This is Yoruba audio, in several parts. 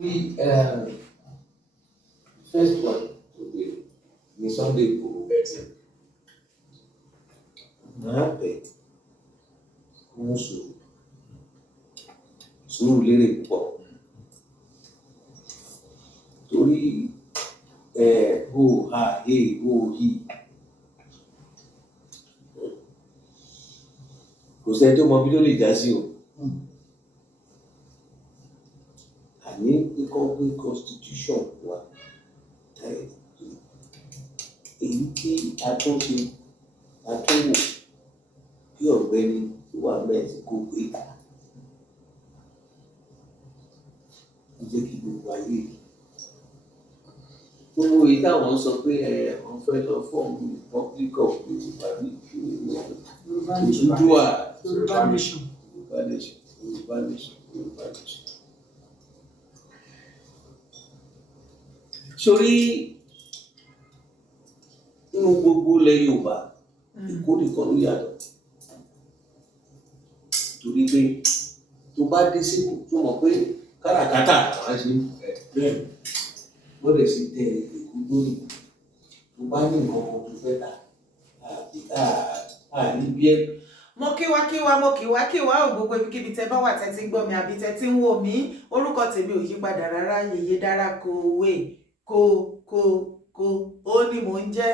The first one today ni Sunday Igboho bẹ̀rẹ̀ máa bẹ̀ fún sùúrù lérè púpọ̀ torí ho ha he ho hi kò sẹ́ni tó mọ bí ló lè já sí o. Àní kíkọ́ pé constitution wa èyí tí àtúnṣe àtúnwò bí ọ̀gbẹ́ni tó wà bẹ́ẹ̀ tí kò gbé ta ó jẹ́ kí gbogbo ayé gbogbo èyí táwọn sọ pé wọ́n fẹ́ lọ fọ́ọ̀mù republic of Yorùbá ní Yorùbá nation. Sórí nínú gbogbo ilẹ̀ Yorùbá Èkó nìkan ló yàtọ̀ torí pé tó bá dé sípò tó mọ̀ pé káràkátà wá ṣe bẹ́ẹ̀ gbọ́dọ̀ sí tẹ Èkó lórí tó bá ní nǹkan kan tó fẹ́ tà àní bí ẹ. mo kíwá ò gbogbo ibikíbi tẹ́ bá wà tẹ́ ti ń gbọ́ mi àbí tẹ́ ti ń wò mí orúkọ tèmi ò yípadà rárá Yèyé Dára Kòwé ó ní mò ń jẹ́.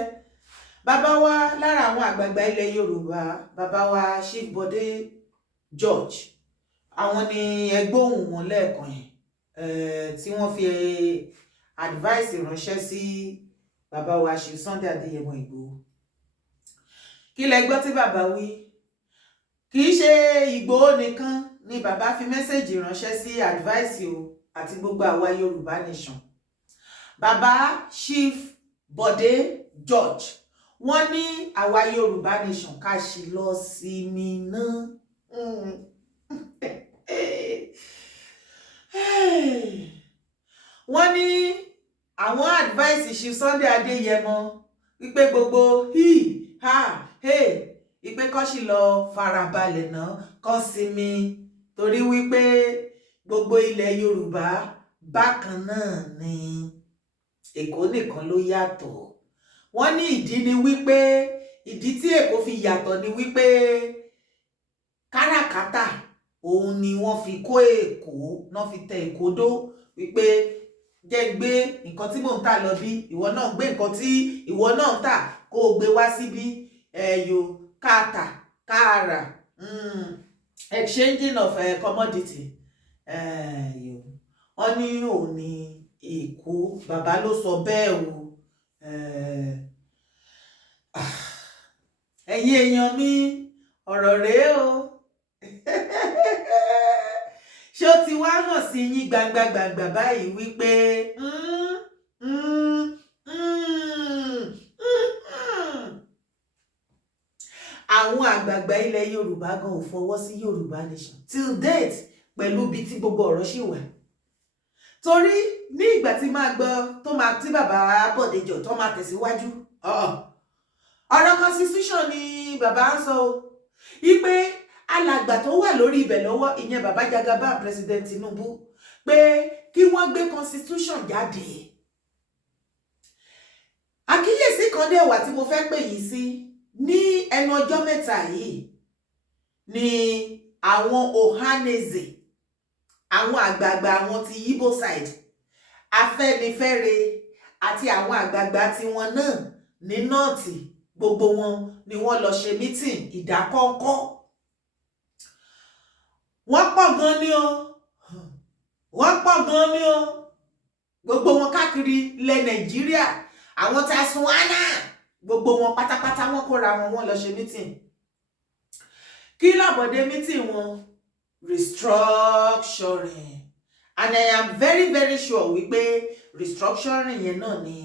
Bàbá wa lára àwọn àgbààgbà ilẹ̀ Yorùbá bàbá wa Chief Bode George àwọn ni ẹgbóhùn wọn lẹ́ẹ̀kan yẹn tí wọ́n fi advice ránṣẹ́ sí bàbá wa Chief Sunday Adéyẹmọ Ìgbòho. Kí lẹ gbọ́ tí bàbá wí? Kì í ṣe Ìgbòho nìkan ni bàbá fi mẹ́sẹ̀jì ránṣẹ́ sí advice o àti gbogbo àwa Yorùbá nation. Bàbá Chief Bode George wọ́n ní àwa Yorùbá nation ká ṣì lọ sinmi náà. Wọ́n ní àwọn advice Chief Sunday Adéyẹmọ wípé gbogbo hi ha hey wípé kó sì lọ farabalẹ̀ náà kó sinmi torí wípé gbogbo ilẹ̀ Yorùbá bákan náà ni Èkó nìkan ló yàtọ̀. Wọ́n ní ìdí ni wípé ìdí tí Èkó fi yàtọ̀ ni wípé káràkátà òun ni wọ́n fi kó Èkó náà fi tẹ Èkó dó wípé jẹ́ gbé nǹkan tí mò ń tà lọ bí ìwọ náà gbé nǹkan tí ìwọ náà ń tà kó o gbé wá síbí ẹ̀yọ káàtà káàrà exchanging of commodity wọ́n ní òun ni Èkó bàbá ló sọ bẹ́ẹ̀ o. Ẹ̀yin èèyàn mi ọ̀rọ̀ rèé o ṣé ó ti wá hàn sí yín gbangba báyìí wípé àwọn àgbààgbà ilẹ̀ Yorùbá gan ò fọwọ́ sí Yorùbá nation till date pẹ̀lú bí tí gbogbo ọ̀rọ̀ ṣì wà. Torí ní ìgbà tí máa gbọ́ tó máa tí bàbá Bode George tó máa tẹ̀síwájú ọ̀rọ̀ constitution ni bàbá ń sọ wípé alàgbà tó wà lórí ibẹ̀ lọ́wọ́ ìyẹn bàbá Jagaba president Tinubu pé kí wọ́n gbé constitution jáde. Àkíyèsí kan dẹ̀ wà tí mo fẹ́ pè yìí sí ní ẹnu ọjọ́ mẹ́ta yìí ni àwọn Ohaneze àwọn àgbààgbà àwọn ti Igbo side Afẹ́nifẹ́re àti àwọn àgbààgbà tiwọn náà ní nọ́ọ̀tì gbogbo wọn ni wọ́n lọ ṣe meeting ìdákọ́ńkọ́. Wọ́n pọ̀ gan ni o gbogbo wọn káàkiri ilẹ̀ Nàìjíríà àwọn tá a sun wánà gbogbo wọn pátápátá wọ́n kóra wọn lọ ṣe meeting. Kí làbọ̀dé meeting wọn? Restructuring. And I am very very sure wípé restructuring yẹn náà ni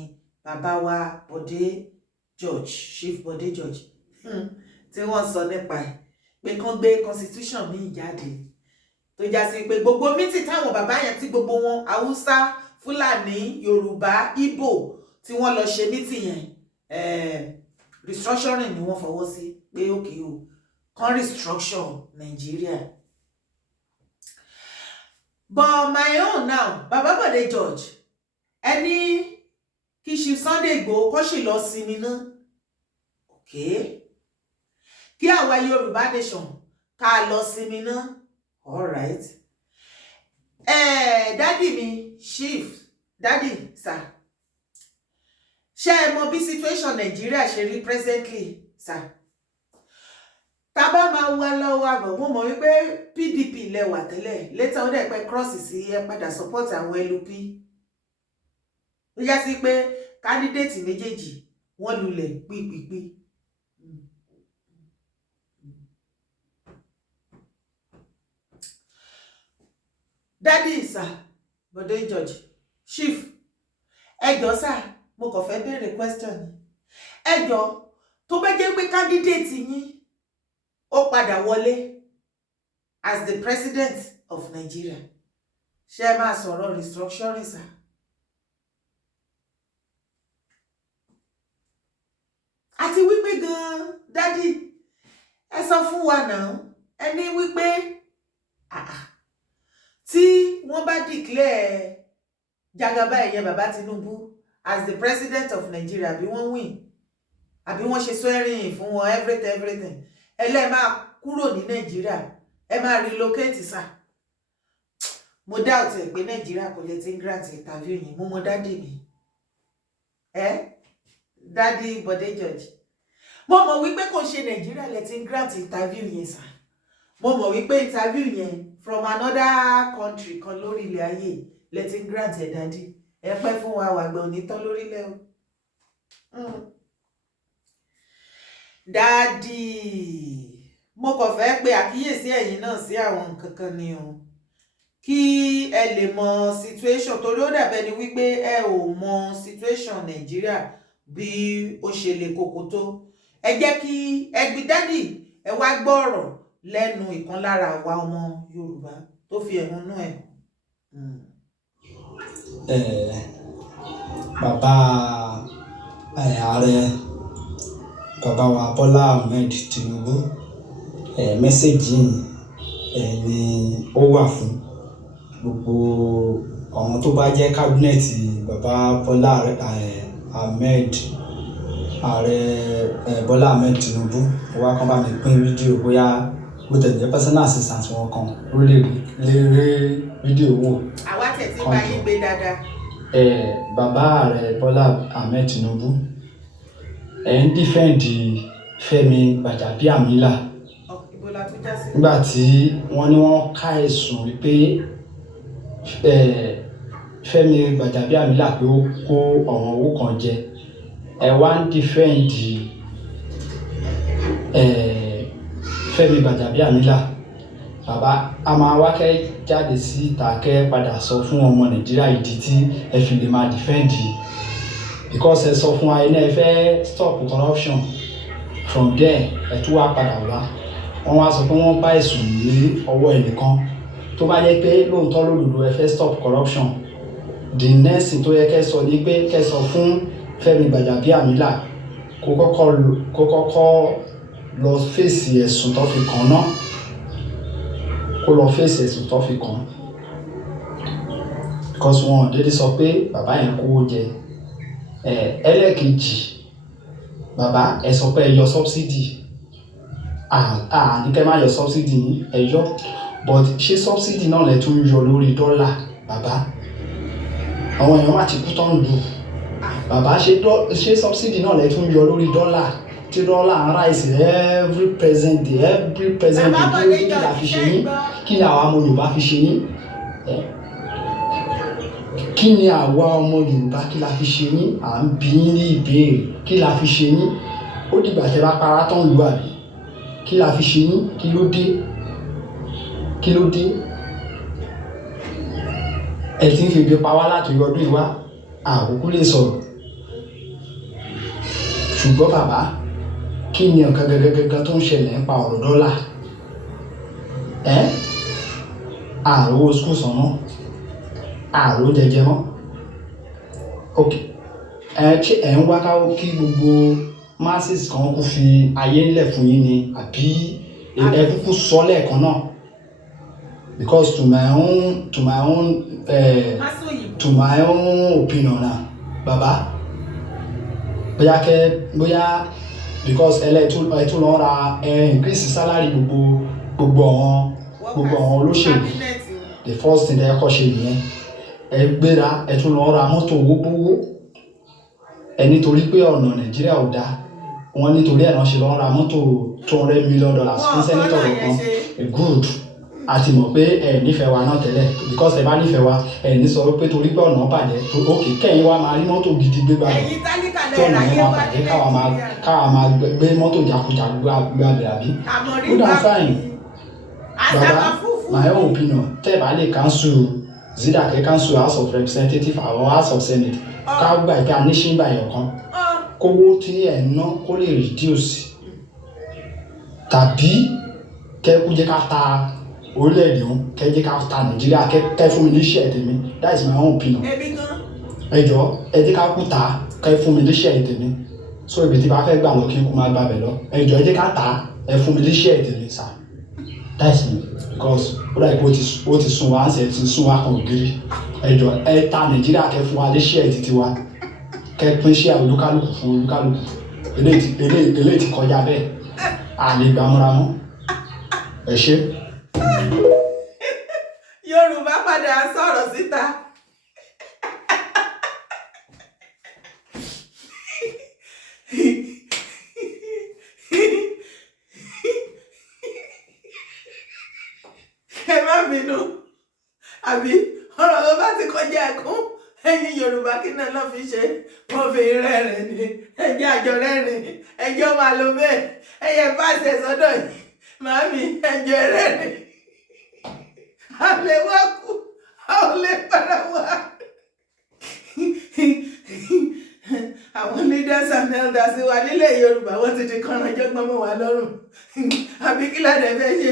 bàbá wa Bode George Chief Bode George tí wọ́n sọ nípa ẹ̀ pé kán gbé constitution míì jáde tó já sí pé gbogbo meeting táwọn bàbá yẹn tí gbogbo wọn Haúsá Fúlàní Yorùbá Ìgbò tí wọ́n lọ ṣe meeting yẹn restructuring ni wọ́n fọwọ́ sí pé òkè o kán restructure Nàìjíríà. but my own now Baba Bode George ẹni kí ṣe Sunday Igboho kó sì lọ sinmi náà okay kí àwa Yorùbá nation ká lọ sinmi náà all right daddy mi chief daddy sir ṣé mọ̀ bí situation Nigeria ṣe rí presently sir tá bá máa wá lọ́wọ́ àbọ̀ mo mọ̀ wípé PDP lẹ wà tẹ́lẹ̀ later on dẹ̀ pé cross sí ẹ padà support àwọn LP ó yá sí pé candidate méjèèjì wọ́n lulẹ̀ pípípí daddy sir Bode George chief ẹjọ́ sir mo kàn fẹ́ béèrè question ẹjọ́ tó bá jẹ́ pé candidate yín ó padà wọlé as the president of Nigeria ṣé máa sọ̀rọ̀ restructuring sir àti wípé gan daddy ẹ sọ fún wa náà ẹni wípé tí wọ́n bá declare Jagaba ẹ̀yẹ bàbá Tinubu as the president of Nigeria bí wọ́n win àbí wọ́n ṣe swearing fún wọn everything ẹlẹ́ máa kúrò ní Nigeria ẹ máa relocate sir mo doubt ẹ pé Nigeria kò lè ti grant interview yìí mo mọ daddy mi daddy Bode George mo mọ̀ wípé kò ṣe Nigeria lè ti grant interview yẹn sir mo mọ̀ wípé interview yẹn from another country kan lórí ilẹ̀ ayé lè ti grant ẹ̀ daddy ẹ pẹ́ fún wa wàgbà onítọ́ lórílẹ̀ o daddy mo kàn fẹ́ pé àkíyèsí ẹ̀yin náà sí àwọn nǹkan kan ni o kí ẹ lè mọ situation torí ó dàbẹ́ ni wípé ẹ ò mọ situation Nigeria bí ó ṣe lè kókó tó ẹ jẹ́ kí ẹgbẹ́ daddy ẹ wá gbọ́ ọ̀rọ̀ lẹ́nu ìkan lára àwa ọmọ Yorùbá tó fi ẹ̀hónú ẹ̀ bàbá ààrẹ bàbá wa Bọ́lá Ahmed Tinubu mẹ́sẹ̀gì ni ó wà fún gbogbo àwọn tó bá jẹ́ kábínẹ̀tì bàbá Bọ́lá Ahmed Bọ́lá Ahmed Tinubu wá kàn bá mi pín fídíò bóyá bó tẹ̀lé personal assistant wọn kan ó lè rí fídíò wò. àwa tẹ̀sí bá yín gbé dáadáa. Bàbá ààrẹ Bọ́lá Ahmed Tinubu ń dífẹ́ǹdì Fẹ́mi Gbàjàbíàmílà nígbà tí wọ́n ní wọ́n ká ẹ̀sùn wípé Fẹ́mi Gbàjàbíàmílà pé ó kó ọ̀wọ́n owó kan jẹ wá ń dífẹ́ǹdì Fẹ́mi Gbàjàbíàmílà bàbá a máa wá kẹ́ jáde síta kẹ́ padà sọ fún ọmọ Nàìjíríà ìdí tí ẹ fi lè máa dífẹ́ǹdì because ẹ sọ fún wa iná ẹ fẹ́ stop corruption from there ẹ tún wá padà wá wọ́n wá sọ pé wọ́n bá ẹ̀sùn ní ọwọ́ ẹnìkan tó bá yẹ pé lóòótọ́ lódodo ẹ fẹ́ stop corruption the next thing tó yẹ kẹ́ sọ ní pé kẹ́ sọ fún Fẹ́mi Gbàjàbíàmílà kó kọ́kọ́ lọ fèsì ẹ̀sùn tó fi kàn náà kó lọ fèsì ẹ̀sùn tó fi kàn because wọn dédé sọ pé bàbá yẹn kówó jẹ ẹlẹ́ẹ̀kejì bàbá ẹ sọ pé ẹ yọ subsidy ní kẹ́ má yọ subsidy ní ẹ yọ but ṣé subsidy náà lẹ tún yọ lórí dọ́là bàbá àwọn èèyàn má ti kú tán lù bàbá ṣé subsidy náà lẹ tún yọ lórí dọ́là tí dọ́là ń rise every present day kí la fi ṣe yín kí ni àwa ọmọ Yorùbá fi ṣe yín kí ni àwa ọmọ Yorùbá kí la fi ṣe yín à ń bi yín ní ìbéèrè kí la fi ṣe yín ó dìgbà tẹ́ bá para tán lù àbí kí la fi ṣe yín kí ló dé ẹ ti ń fi ibi pa wá láti ọdún ìwá àkókò lè sọ̀rọ̀ ṣùgbọ́n bàbá kí ni nǹkan gẹ́gẹ́gẹ́gẹ́ tó ń ṣẹlẹ̀ nípa ọ̀rọ̀ dọ́là àrò skul sọ̀nà àrò jẹjẹ mọ́ ok ẹ ń wá káwọ́ kí gbogbo masses kan kó fi ayé ńlẹ̀ fún yín ni àbí ẹ kúkú sọ lẹ́ẹ̀kan náà because to my own opinion now, Baba, bóyá because ẹ tún lọ ra increase salary gbogbo àwọn olóṣèlú. The first thing ẹ kọ́ ṣe nìyẹn. Ẹ gbéra ẹ tún lọ ra mọ́tò owó nítorí pé ọ̀nà Nàìjíríà ò dáa. Wọ́n nítorí ẹ̀ náà ṣe lọ ra mọ́tò $200 million fún sẹ́nitọ̀ kan. Good. A ti mọ̀ pé ẹ nífẹ̀ẹ́ wa náà tẹ́lẹ̀ because ẹ bá nífẹ̀ẹ́ wa ẹ ní sọ pé torí pé ọ̀nà bàjẹ́ ok kẹ́yìn wa máa rí mọ́tò gidi gbé gbàgbé tí ọ̀nà yẹn máa bàjẹ́ káwa máa gbé mọ́tò jàkújàkú gbàgbé àbí. Good and fine. Baba, my own opinion, tẹ́ bá lè cancel zida kẹ́ cancel House of Representatives or House of Senate ká gbà pé a ní ṣínbà yẹn kan kówó tí ẹ̀ ń ná kó lè reduce tàbí kẹ́kú jẹ́ ká ta orílẹ̀-èdè wọn kẹ́jẹ́ ká ta Nàìjíríà kẹ́ fún mi ní share tèmi. That is my own opinion. Ẹ jọ̀ọ́ ẹ jẹ́ ká kú ta kẹ́ fún mi ní share tèmi so ibi tí bá fẹ́ gbà lọ kí n kú máa gbà bẹ̀ lọ. Ẹ jọ̀ọ́ ẹ jẹ́ ká ta ẹ fún mi ní share tèmi sá. That is me because ó dà pé ó ti sún wa ṣe ti sún wa kan ògiri. Ẹ jọ̀ọ́ ẹ ta Nàìjíríà kẹ́ fún wa ní share títí wa kẹ́ pín share olúkálùkù fún olúkálùkù. Eléyìí ti kọjá bẹ́ẹ̀ a lè gbà mọ́ra mọ́. Ẹ ṣé. Yorùbá padà sọ̀rọ̀ síta. Ẹ má bínú àbí ọ̀rọ̀ ló bá ti kọjá ẹ̀kún ẹ̀yin Yorùbá kí náà lọ́ fi ṣe wọ́n fi rẹ́rìn ni ẹjẹ́ àjọ rẹ́rìn ẹjọ́ máa lo bẹ́ẹ̀ ẹyẹ bá ṣe sọ́dọ̀ yìí màámi ẹjọ́ rẹ́rìn àlè wá kú àwọn lè para wá. Àwọn leaders and elders wa nílẹ̀ Yorùbá wọ́n ti di kọ́ranjọ́gbọ́n mọ́ wa lọ́rùn àbí kí ládẹ fẹ́ ṣe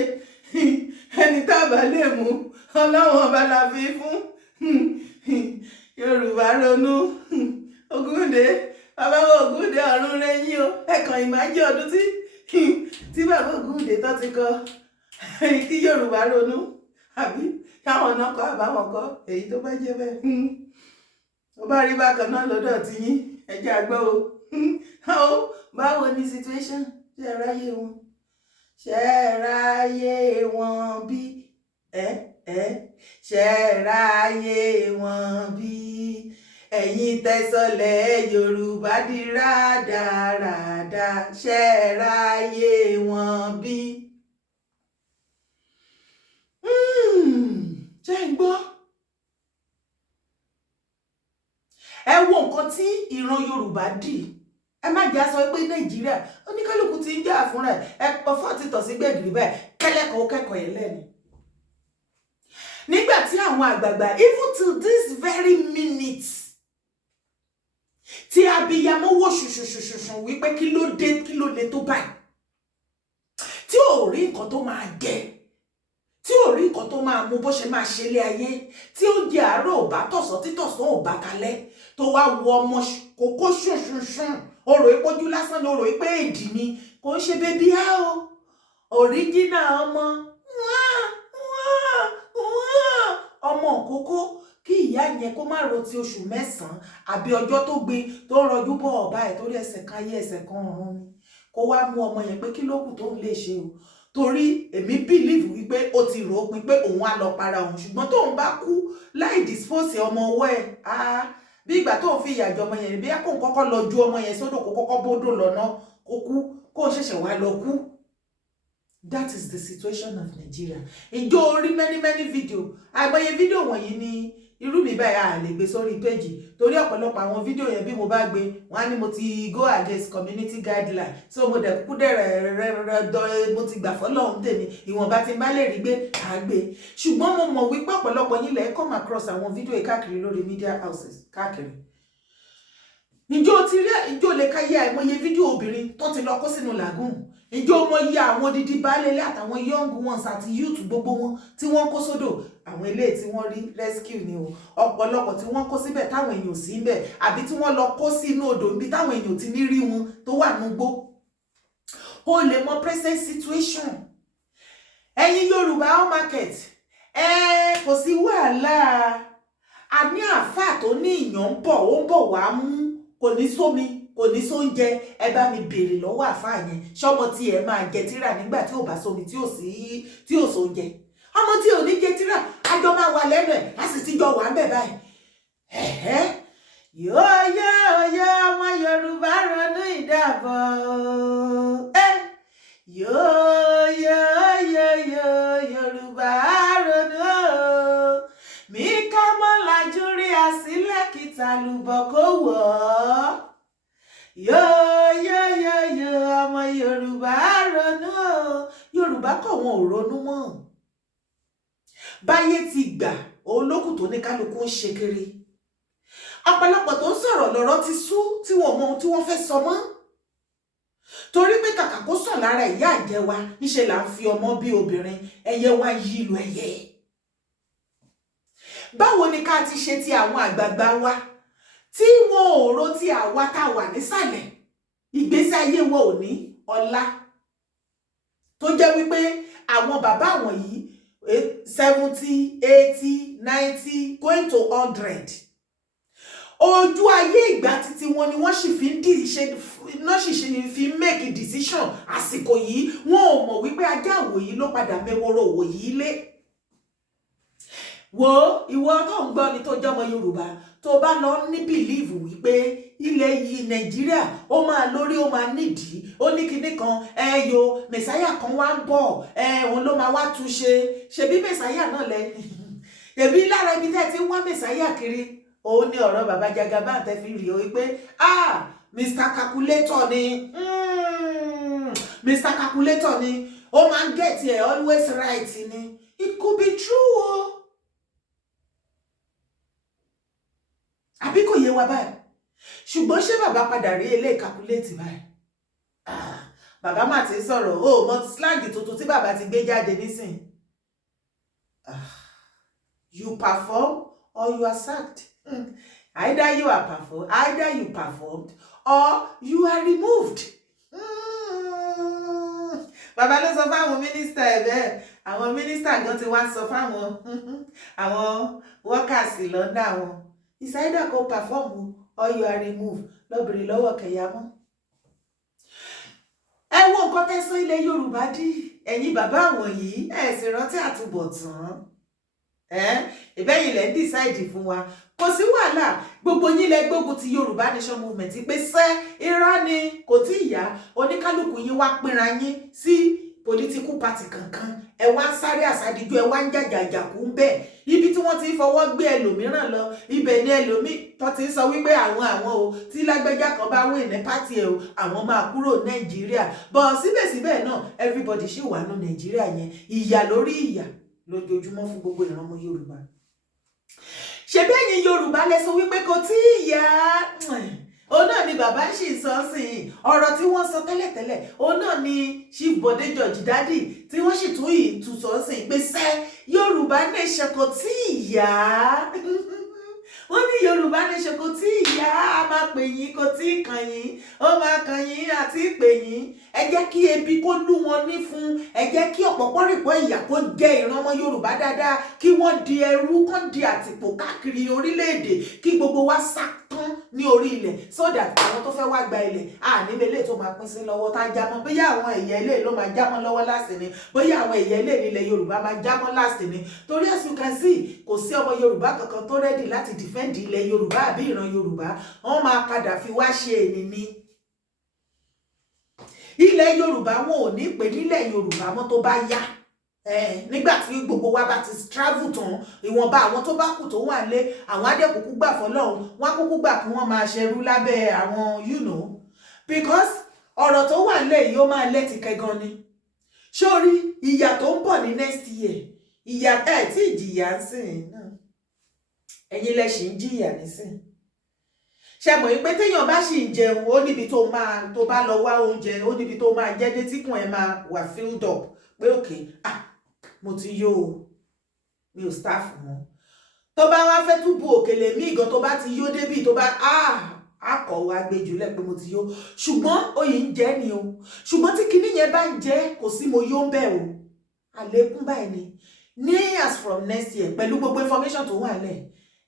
ẹni tá a bá lè mú Ọlọ́run ọba la fi fún. Yorùbá ronú Ògúndé bàbá Ògúndé ọ̀run rẹ̀yìn o ẹ̀kan ìmájì ọdún tí bàbá Ògúndé tó ti kọ kí Yorùbá ronú àbí táwọn náà kọ àbáwọn kọ èyí tó bá jẹ́ bẹ́ẹ̀ ó bá rí bákan náà lọ́dọ̀ tí yín ẹjẹ́ àgbọ́ o báwo ni situation ṣe ẹ ráyè wọn bí ṣe ẹ ráyè wọn bí ẹ̀yin tẹ́sọ̀lẹ̀ Yorùbá di rádaràda ṣe ẹ ráyè wọn bí. Ṣé ń gbọ́? Ẹ wo nǹkan tí ìran Yorùbá dì. Ẹ má jà sọ pé Nàìjíríà oníkálùkù ti ń jà fúnra ẹ pọ̀fọ́ ti tọ̀ sí gbẹ̀gìrì báyìí kẹ́kọ̀ọ́ yẹn lẹ́nu. Nígbà tí àwọn àgbààgbà even till this very minute tí abiyamọ wò ṣùṣùṣùṣùṣù wípé kí ló lè tó báyìí tí ò rí nǹkan tó máa jẹ tí ò rí nǹkan tó máa mú bó ṣe máa ṣe ilé ayé tí oúnjẹ àárọ̀ ò bá tọ̀sán títọ̀sán ò bá kalẹ̀ tó wá wo ọmọ kókó ṣùnṣùnṣùn orò ìpọ́jú lásán lóró ìpé èdì ni kò ń ṣe bébí á o òríjínà ọmọ kókó kí ìyá yẹn kó má ro ti oṣù mẹ́sàn-án àbí ọjọ́ tó gbé tó rọjú bọ̀ ọ̀bá ẹ̀ torí ẹsẹ̀ kan ayé ẹsẹ̀ kan ọ̀run ni kó wá mú ọmọ yẹn pé kí ló kù tó ń lè ṣe o torí èmi believe wípé ó ti rò ó pin pé òun á lọ para òun ṣùgbọ́n tóun bá kú láì dispose ọmọ ọwọ́ ẹ̀ bí ìgbà tóun fi ìyàjọ ọmọ yẹn bí kóun kọ́kọ́ lọ ju ọmọ yẹn sódò kó kọ́kọ́ bódò lọ́nà kó kú kóun ṣẹ̀ṣẹ̀ wá lọ kú. That is the situation of Nigeria. Ìjọ orí many video àìmọye fídíò wọ̀nyí ni irú mi báyìí a lè gbé sórí péjì torí ọ̀pọ̀lọpọ̀ àwọn fídíò yẹn bí mo bá gbé wọn á ní mo ti go against community guideline so mo dẹ̀ kúkú dẹ̀rẹ̀ mo ti gbà fọ́lọ́run tèmi ìwọ̀nba tí n bá lè rí gbé à gbé ṣùgbọ́n mo mọ̀ wípé ọ̀pọ̀lọpọ̀ yín lẹ̀ come across àwọn fídíò yìí káàkiri lórí media houses káàkiri. Ìjọ lè ká yẹ àìmọye fídíò obìnrin tó ti lọ kó sínú làgùn ìjọ mọ iye àwọn odidi baálé àtàwọn young ones àti youth gbogbo wọn tí wọ́n kó sódò àwọn eléyìí tí wọ́n rí rescue ni o ọ̀pọ̀lọpọ̀ tí wọ́n kó síbẹ̀ táwọn èèyàn ò sí ń bẹ̀ àbí tí wọ́n lọ kó sínú odò níbi táwọn èèyàn ò ti ní rí wọn tó wà núgbó o lè mọ present situation ẹ̀yin Yorùbá all market kò sí wàhálà. A ní àáfàá tó ní ìyàn ń bọ̀ ó ń bọ̀ wá mú, kò ní sómi kò ní sóúnjẹ. Ẹ bá mi béèrè lọ́wọ́ àáfàá yẹn, ṣọmọ tí ẹ máa jẹ tírà nígbà tí ò bá sómi tí ò sóúnjẹ? Ọmọ tí ò ní jẹ tírà àjọ máa wà lẹ́nu ẹ̀, a sì ti jọ wà ń bẹ̀ báyìí. Yóò ọmọ Yorùbá ronú ìdàbọ̀. Yóò Yorùbá ronú. Mi ká mọ́ lajú rí àsílẹ̀ kìtà lùbọ̀ kó wọ̀ ọ́. Yóò ọmọ Yorùbá ronú. Yorùbá kọ̀ wọn ò ronú mọ́. Báyé ti gbà olókùn tó ní kálukú ń ṣe kiri. Ọ̀pọ̀lọpọ̀ tó ń sọ̀rọ̀ lọ́rọ̀ ti sú tí wọ́n mọ ohun tí wọ́n fẹ́ sọ mọ́. Torí pé kàkà kó sàn lára ìyá àjẹ́ wa, níṣe là ń fi ọmọ bí obìnrin, ẹyẹ wa yí ìlú ẹyẹ. Báwo ni ká ti ṣe ti àwọn àgbààgbà wa tí wọn ò ro ti àwa tá wà nísàlẹ̀? Ìgbésí ayé wọn ò ní ọlá tó jẹ́ wípé àwọn bàbá wọ̀nyí 70, 80, 90 going to 100. Ojú ayé ìgbà títí wọn ni wọ́n sì fi make decision àsìkò yìí. Wọn ò mọ̀ wípé ajá àwòyí ló padà mẹ́wọ́rọ̀ òwòyí lé. Wo ìwọ tó ń gbọ́ ni tó jọmọ Yorùbá, tó bá lọ ní bìlíìfù wípé ilẹ̀ yìí Nàìjíríà ó máa lórí ó máa nídìí, ó ní kinní kan, mẹ̀sáyà kan wá ń bọ̀, òun ló máa wá tún ṣe. Ṣebí mẹ̀sáyà náà ṣebí lára ibi tẹ́ ti ń wá mẹ̀sáyà kiri, òun ni ọ̀rọ̀ bàbá Jagaban tẹ́ fi rí o wípé Mr. Calculator ni, Mr. Calculator ni, ó máa ń get it always right ni. It could be true o. Àbí kò yé wa báyìí? Ṣùgbọ́n ṣé bàbá padà rí ilé calculate báyìí? Bàbá mà ti sọ̀rọ̀ mọ slang tuntun tí bàbá ti gbé jáde nísìn. You perform or you are sacked. Either you performed or you are removed. Bàbá ló sọ fáwọn mínísítà ẹ̀ bẹ́ẹ̀. Àwọn mínísítà gan ti wá sọ fáwọn àwọn workers lọ́ndà wọn. It's either go perform or you are removed. Lọ́bìnrin lọ́wọ́ kẹyàmọ́. Ẹ wo nǹkan tẹ́ sọ ilẹ̀ Yorùbá dí. Ẹ̀yin bàbá wọ̀nyí ẹ sì rántí àtúbọ̀tán. Ìbẹ́yìn lẹ́ ń decide fún wa. Kò sí wàhálà, gbogbo yín lẹ gbógun ti Yorùbá Nation Movement pé irọ́ ni kò tí ì yá. Oníkálùkù yín wá pínra yín sí political party kankan. Ẹ wá ń sáré àsádìjú, ẹ wá ń jàjàjàkú ń bẹ̀. Ibi tí wọ́n ti ń fọwọ́ gbé ẹlòmíràn lọ, ibẹ̀ ni ẹlòmí tó ti ń sọ wípé àwọn o tí lágbẹ́já kan bá win ní pátì ẹ̀ o, àwọn máa kúrò Nàìjíríà. But síbẹ̀síbẹ̀ náà everybody ṣì wà ní Nàìjíríà yẹn. Ìyà lórí ìyà lójoojúmọ́ fún gbogbo ìran ọmọ Yorùbá. Ṣebí ẹ̀yin Yorùbá lẹ sọ wípé kò tí ì yá. Òun náà ni bàbá ṣì sọ sí ọ̀rọ̀ tí wọ́n sọ tẹ́lẹ̀tẹ́lẹ̀. Òun náà ni Chief Bode George Daddy tí wọ́n sì tún ìtúsọ sí pé Yorùbá Nation kò tí ì yá. Wọ́n ní Yorùbá Nation kò tí ì yá. A máa pè yín kò tí ì kàn yín, ó máa kàn yín àti pè yín. Ẹ jẹ́ kí ebi kó lù wọ́n ní fún. Ẹ jẹ́ kí ọ̀pọ̀pọ̀rìpọ̀ ìyà kó jẹ ìran ọmọ Yorùbá dáadáa, kí wọ́n di ẹrú, kán di àtìpó káàkiri orílẹ̀-èdè, kí gbogbo wa sá tán ní orí ilẹ̀, so that àwọn tó fẹ́ wá gba ilẹ̀ níbi ilé tó máa pín sí lọ́wọ́ tá jámọ́. Bóyá àwọn ẹ̀yà ilé ló máa jámọ́ lọ́wọ́ láti ni, bóyá àwọn ẹ̀yà ilé nílẹ̀ Yorùbá máa jámọ́ láti ni. Torí as you can see, kò sí ọmọ Yorùbá kankan tó rẹ́dì láti defend ilẹ̀ Yorùbá àbí ìran Yorùbá. Wọ́n máa padà fi wá ṣe ènìní. Ilẹ̀ Yorùbá wọn ò ní pè nílẹ̀ Yorùbá mọ́ tó bá yá. Nígbà tí gbogbo wa bá ti travel tán, ìwọ̀nba àwọn tó bá kù tó wà lé, àwọn adẹ́kùkú gbà fọlọ́run, wọ́n kúkú gbà kí wọ́n máa ṣerú lábẹ́ àwọn because ọ̀rọ̀ tó wà lé yìí ó máa lẹ́tìkẹ́ gan ni. Sórí ìyà tó ń bọ̀ ní next year, ìyà tí ìjìyà ń sìn náà, ẹ̀yin lẹ ṣì ń jìyà nísìn. Ṣé mọ̀ pé téèyàn bá ṣì ń jẹun, ó níbi tó bá lọ wá oúnjẹ, ó níbi tó máa jẹ́ dé tíkùn ẹ̀ máa wà filled up pé okay, mo ti yó o, mi ò staff mọ́. Tó bá wá fẹ́ tún bu òkèlè mí gan, tó bá ti yó débì, tó bá akọ̀wé agbèjúlẹ̀ pé mo ti yó. Ṣùgbọ́n oyè ń jẹ́ ni o. Ṣùgbọ́n tí kinní yẹn bá ń jẹ́, kò sí mo yó ń bẹ̀ o. Àlékún báyìí ni. ní as from next year pẹ̀lú gbogbo information tó wà lẹ̀